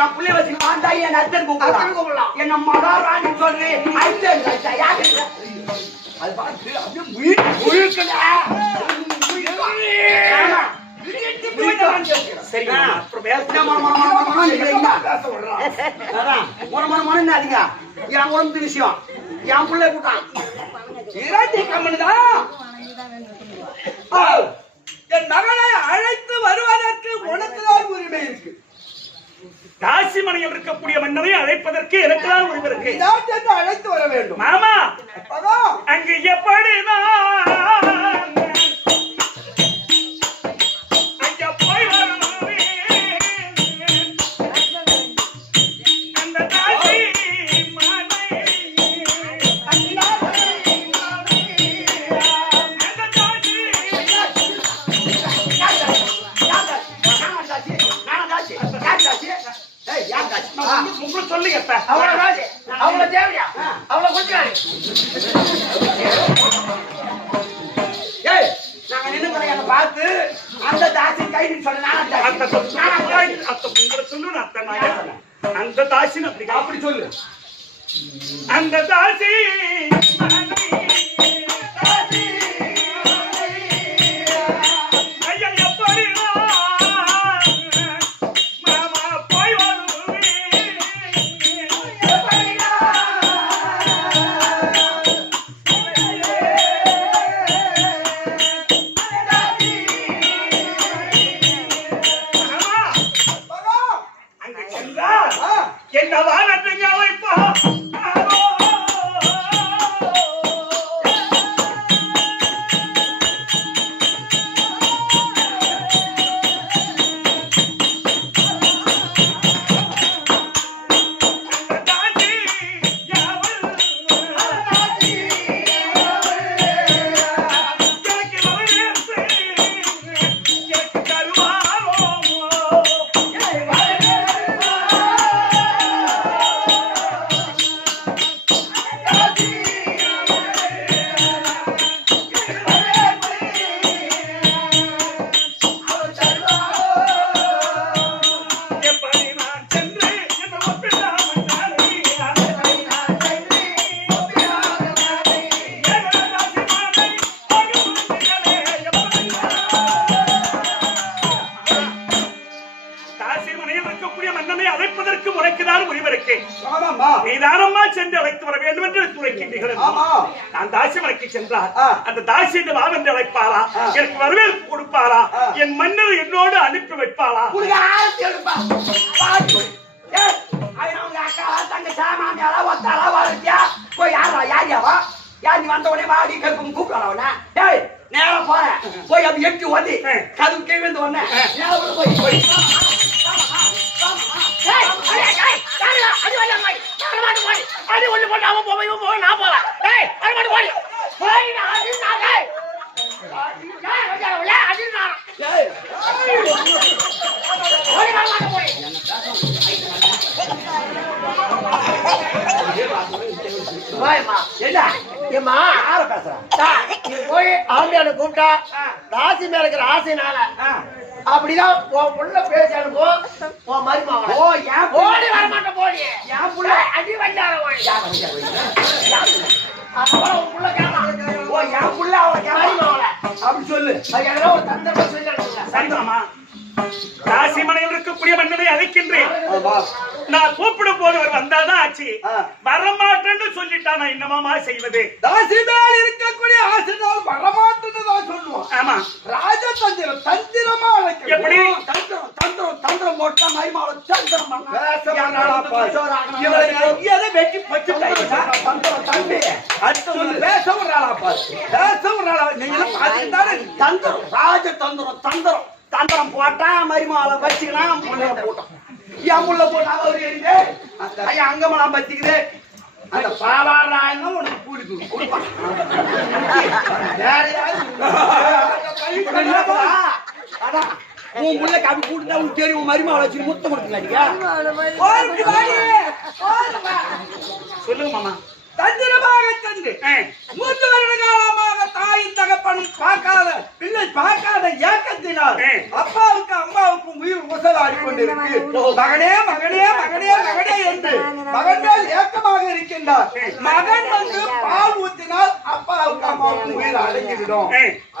என் பிள்ளை வச்சு வாண்டா என் அத்தன் கூப்பிடலாம். என்ன மகாராணி சொல்லி அத்தன் அது பார்த்து அப்படியே என் உடம்பு விஷயம் என் பிள்ளை கூட்டான் என் மகனை அழைத்து வருவதற்கு உனக்குதான் உரிமை இருக்கு. தாசி மனையில் இருக்கக்கூடிய மன்னரை அழைப்பதற்கு எனக்குதான் உரிமை இருக்கு. அழைத்து வர வேண்டும் மாமா. அங்கு எப்படிதான் அங்க போய் வரணும் அந்த தாசி மனை உங்களுக்கு சொல்லுங்க. அவ்வளவு தேவையா? அவ்வளவு கொஞ்சம் நாங்க நின்று பார்த்து அந்த தாசி கைது சொல்ல அந்த தாசி அப்படி சொல்லு. அந்த தாசி ஐயா எப்படி மாமா போய் என்னவா நன்றிங்க வைப்பா தாசி மனையில் இருக்கக்கூடிய மன்னனை அழைப்பதற்கு உனக்குதான் உரிமை இருக்கு. ஆமாம்மா. நீதானம்மா சென்று அழைத்து வர வேண்டும் என்று துரைக்கின்றீர்கள். ஆமா. நான் தாசி மலைக்கு சென்றால் அந்த தாசி என்று வா என்று அழைப்பாளா? எனக்கு வரவேற்பு கொடுப்பாளா? என் மன்னர் என்னோடு அனுப்பி வைப்பாளா? உனக்கு ஆரத்தி எடுப்பா பாட்டு அவங்க அக்கா தங்க சாமானியாரா ஒத்தாரா வாழ்த்தியா போய் யாரியாவா யார் நீ வந்த உடனே வாடி கருப்பு கூப்பிடலாம் டேய் நேரம் போறேன் போய் அப்படி எட்டு வந்து கதவு கேள்வி உடனே நேரம் போய் போய் அடி ஒண்ணு போட்டு அவன் போய் நான் போலாம். போய் ஆம்பியான கூப்பிட்டா ராசி மேல இருக்கிற ஆசைனால அப்படிதான் உள்ள பேசி அனுப்பும் உன் மருமகன். ஓ ஏன் ஓடி வர மாட்டேன் போடி என் புள்ள அடி வந்தார உன் புள்ள கேட்கலாம். ஓ என் புள்ள அவளை மருமகனை அப்படி சொல்லு அது ஏதோ ஒரு தந்திரமா சொல்லி அனுப்புங்க. சரிதாமா? தாசி மனையில் இருக்கக்கூடிய மன்னனை அழைக்கின்றேன். நான் கூப்பிடும் போது அவர் வந்தாதான் ஆச்சு. வரமாட்டேன்னு சொல்லிட்டா நான் என்னமாமா செய்வது? தாசிதால் இருக்கக்கூடிய ஆசிரியர் வரமாட்டேன்னு தான் சொல்லுவான். ஆமா, ராஜதந்திரம் தந்திரமா அழைக்க. எப்படி? தந்திரம் தந்திரம் தந்திரம் போட்டா மருமகளை தந்திரம் பண்ணா இவளை வெட்டி பச்சு தந்திரம் தம்பி அடுத்து பேச விடுறாளாப்பா. பேச விடுறாளா? நீங்களும் பார்த்துட்டாரு. தந்திரம் ராஜ தந்திரம் தந்திரம் தந்திரம் போட்டா மருமகளை வச்சுக்கலாம் புள்ளைய போட்டோம் என் புள்ள போட்டா அவரு எரிஞ்சு ஐயா அங்கமெல்லாம் பத்திக்குது அந்த பாலாராயனும் உனக்கு கூலி கொடுப்பான் வேற அதான் உன் பிள்ளைக்கு அப்படி கூட்டுதான் உனக்கு தெரியும். உன் மருமகளை வச்சு முத்தம் கொடுத்துக்காடியா சொல்லுங்க மாமா. தந்திரமாக சென்று 3 வருட காலமாக தாயின் தகப்பனும் பார்க்காத பிள்ளை பார்க்காத ஏக்கத்தினால் அப்பாவுக்கு அம்மாவுக்கும் உயிர் உசலாடி கொண்டிருக்கு. மகனே மகனே மகனே மகனே என்று மகன் மேல் ஏக்கமாக இருக்கின்றார். மகன் வந்து பால் ஊத்தினால் அப்பாவுக்கு அம்மாவுக்கும் உயிர் அடங்கிவிடும்.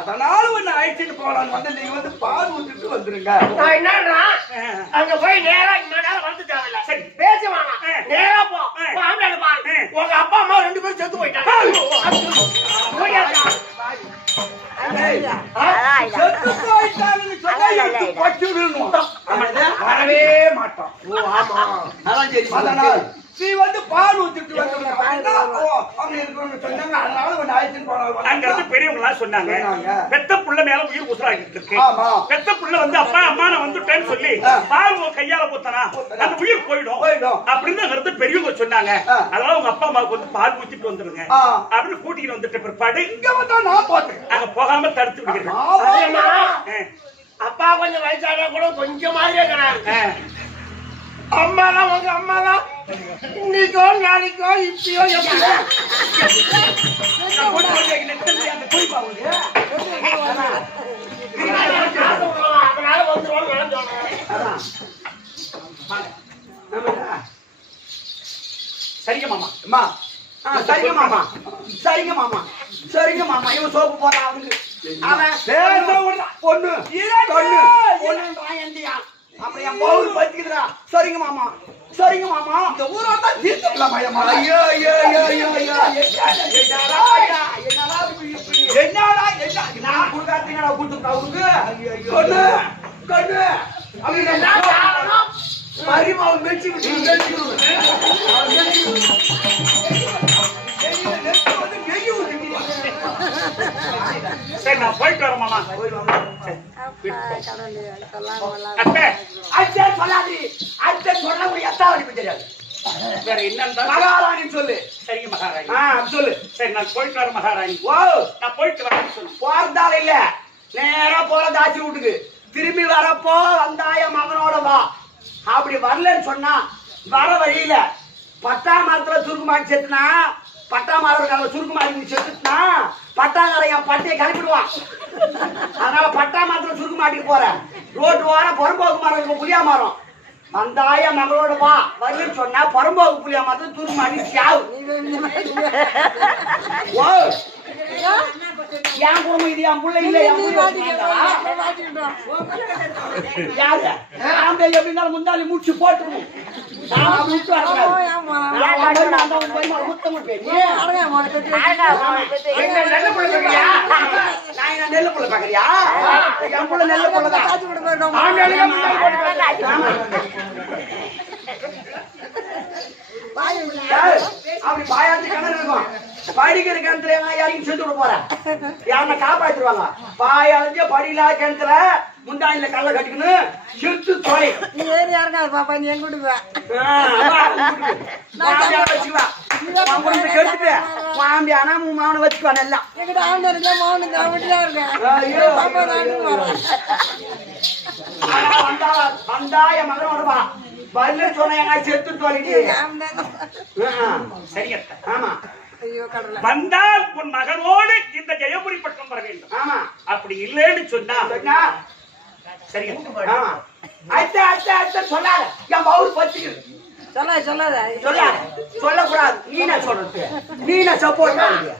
அதனால உன்னை அழைச்சிட்டு போறான் வந்து நீங்க வந்து பால் ஊத்திட்டு வந்துருங்க. நான் என்னன்னா அங்க போய் நேரா நேரம் வந்து தேவையில்ல. சரி பேசி வாங்க நேரா போ ஆம்பளை பாரு உங்க அப்பா அம்மா 2 பேரும் செத்து போயிட்டாங்க. செத்து போயிட்டாங்கன்னு சொன்னா எடுத்து பச்சு விடணும். வரவே மாட்டோம். ஓ ஆமா அதான் சரி அதனால் நீ வந்து பால் ஊத்திட்டு வந்து அப்படி இருக்கணும்னு சொன்னாங்க. அதனால உன்னை அழைச்சிட்டு போனாங்க. அங்க இருந்து பெரியவங்களா சொன்னாங்க பெத்த புள்ள மேல உயிர் உசுராகிட்டு இருக்கு. ஆமா. பெத்த புள்ள வந்து அப்பா அம்மா நான் வந்துட்டேன்னு சொல்லி பால் கையால ஊத்தனா அந்த உயிர் போயிடும் அப்படின்னு அங்க இருந்து பெரியவங்க சொன்னாங்க. அதனால உங்க அப்பா அம்மாவுக்கு வந்து பால் ஊத்திட்டு வந்துருங்க அப்படின்னு கூட்டிட்டு வந்துட்ட பிற்பாடு இங்க வந்தா நான் போட்டேன். அங்க போகாம தடுத்து விடுகிறேன். அப்பா கொஞ்சம் வயசானா கூட கொஞ்சம் மாதிரியே கிடையாது. அம்மா தான் உங்க அம்மா தான் இன்னைக்கோ நாளைக்கோ இப்பயோ எப்படியோ அதனால வந்துருவோம். சரிங்க மாமா. அம்மா சரிங்க மாமா சரிங்க மாமா சரிங்க மாமா இவன் சோப்பு போறான் அவனுக்கு அவன் பேச விடுறா. பொண்ணு பொண்ணு பொண்ணுன்றான் எந்தியா அப்படி என் பவுல் பத்திக்குதுடா. சரிங்க மாமா சரிங்க மாமா இந்த ஊரை தான் தீர்த்துக்கலாம் மையமா. ஐயோ ஐயோ ஐயோ ஐயோ ஐயோ என்னடா என்ன நான் குடுக்காதீங்கடா கூட்டுட்டா உனக்கு கண்ணு கண்ணு என்ன காரணம்? மரிமாவை மெச்சி விட்டு சரி நான் போயிட்டு வரேன் மாமா. அத்தை அத்தை சொல்லாதி அத்தை சொல்ல முடியும். எத்தாவது தெரியாது வேற என்ன மகாராணி சொல்லு. சரிங்க மகாராணி சொல்லு. சரி நான் போயிட்டு வரேன் மகாராணி. ஓ நான் போயிட்டு வரேன் சொல்லு. போறதால இல்ல நேரா போற தாச்சி வீட்டுக்கு திரும்பி வரப்போ வந்தாய மகனோட வா. அப்படி வரலன்னு சொன்னா வர வழியில பட்டா மரத்துல சுருக்கு மாட்டி செத்துனா பட்டா மரம் சுருக்கு மாட்டி செத்துனா பட்டாங்கார என் பட்டையை கிளப்பிடுவான். அதனால பட்டா மரத்துல சுருக்கு மாட்டிட்டு போற ரோட்டு வாரம் புறம்போக்கு மரம் இருக்கும் புளியா மரம் வந்தாய மகளோட வா வரலன்னு சொன்னா புறம்போக்கு புளியா மரத்துல சுருக்கு மாட்டி சாவு. ஓ என் குடும்பம் இது என் பிள்ளை இல்ல என் பிள்ளை யாரு ஆம்பளை எப்படின்னாலும் முந்தாலி முடிச்சு போட்டுருவோம் நான் விட்டு நல்ல பிள்ளை பாக்குறியா? நான் நெல்லு புள்ள பாக்குறியா என் புள்ள நெல்லு புள்ளதான் ஆம்பளைங்க முன்னாடி போட்டு பேசுறாங்க. அப்படி பாயாத்து கிணறு இருக்கும் படிக்கிற கிணத்துல யாரையும் செத்து விட போறேன் யாருன்னா காப்பாத்திருவாங்க பாயாஞ்ச படியிலா கிணத்துல முந்தானில கல்ல கட்டிக்கணும் செத்து தொலை நீ ஏறி யாருக்காது பாப்பா நீ எங்க விடுவேன் வச்சுக்குவேன் கெடுத்துட்டு மாம்பியானா உன் மாவனை வச்சுக்குவான் எல்லாம் எங்கிட்ட ஆண்டு இருந்தா மௌனம் தான் விட்டுதான் இருக்கேன் பாப்பா நாட்டுக்கு வரேன் வந்தா என் மகன் வருவா வரல சொன்ன எங்க செத்து தொலைடி சரியத்த ஆமா ஐயோ கடவுளே வந்தால் உன் மகனோடு இந்த ஜெயபுரி பட்டம் வர வேண்டும். ஆமா அப்படி இல்லைன்னு சொன்னா சொன்னா சரியத்த ஆமா அத்தை அத்தை அத்தை சொல்லாத என் பவுல் பத்திக்குது சொல்லாத சொல்லக்கூடாது நீனா சொல்றது நீனா சப்போர்ட் பண்ணுங்க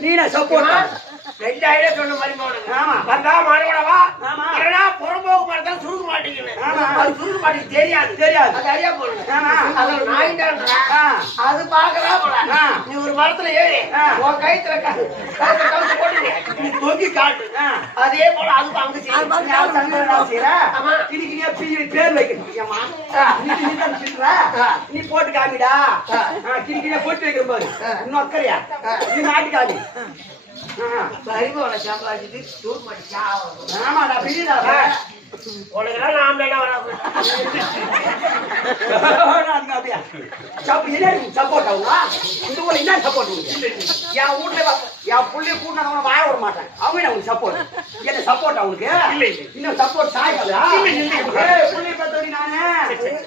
நீனா சப்போர்ட் பண்ணு 2000 சொன்ன மாதிரி போனது. ஆமா வந்தா மாறுவடவா? ஆமா. இல்லைன்னா புறம்போக்கு மரத்தால சுருக்க மாட்டேங்குது. ஆமா. அது சுருக்க மாட்டேங்குது, தெரியாது. தெரியாது. அது அறியா போடுங்க. ஆமா. அது ஒரு நாயின்டான்றா. ஆ. அது பார்க்கறா போல. ஆ. நீ ஒரு மரத்துல ஏறி ஆ. உன் கயித்துல கவுத்து போட்டு நீ தொங்கி காட்டு. ஆ. அதே போல அதுக்கு அங்க செய்யும். நான் சங்கரனா செய்யற ஆமா. இதுக்கு நீ பேர் வைக்கணும் ஏமா நீ தான் சொல்ற நீ போட்டு காமிடா கிரிக்கினே போட்டு வைக்கிற பாரு இன்னும் அக்கறையா நீ நாட்டுக்காமி சரிபோல சம்பாதிச்சுட்டு தூர் மாட்டி சாவணும். ஆமா நான் பிரிடா உனக்கெல்லாம் நாம என்ன வராது. அப்படியா சப்போர்ட் ஆகுங்களா இந்த ஊர்ல என்ன சப்போர்ட் என் வீட்டுல என் புள்ளைய கூட நான் வாய விட மாட்டேன் அவங்க அவனுக்கு சப்போர்ட் என்ன சப்போர்ட் அவனுக்கு இல்லை. இன்னும் சப்போர்ட் சாய்க்காதா புள்ளைய பத்தவடி நானே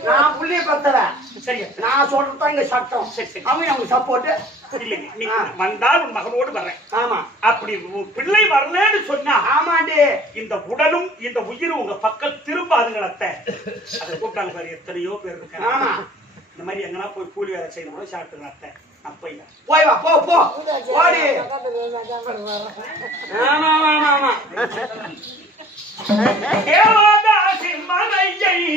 நான் புள்ளைய பத்தவன் சரியா நான் சொல்றதுதான் இங்க சட்டம் அவங்க அவனுக்கு சப்போர்ட் இல்லை நீ வந்தால் உன் மகனோடு வர்றேன். ஆமா அப்படி உன் பிள்ளை வரலன்னு சொன்னா ஆமாண்டி இந்த உடலும் இந்த உயிரும் உங்க பக்கம் திரும்பாதுங்கள அத்தை. அதை கூப்பிட்டாங்க பாரு எத்தனையோ பேர் இருக்காங்க. ஆமா இந்த மாதிரி எங்கன்னா போய் கூலி வேலை செய்யணும் கூட சாப்பிட்டுங்க அத்தை. அப்பையா போய் வா போ போ ஓடி ஆமா ஆமா ஆமா தேவதாசி மலையை தேடி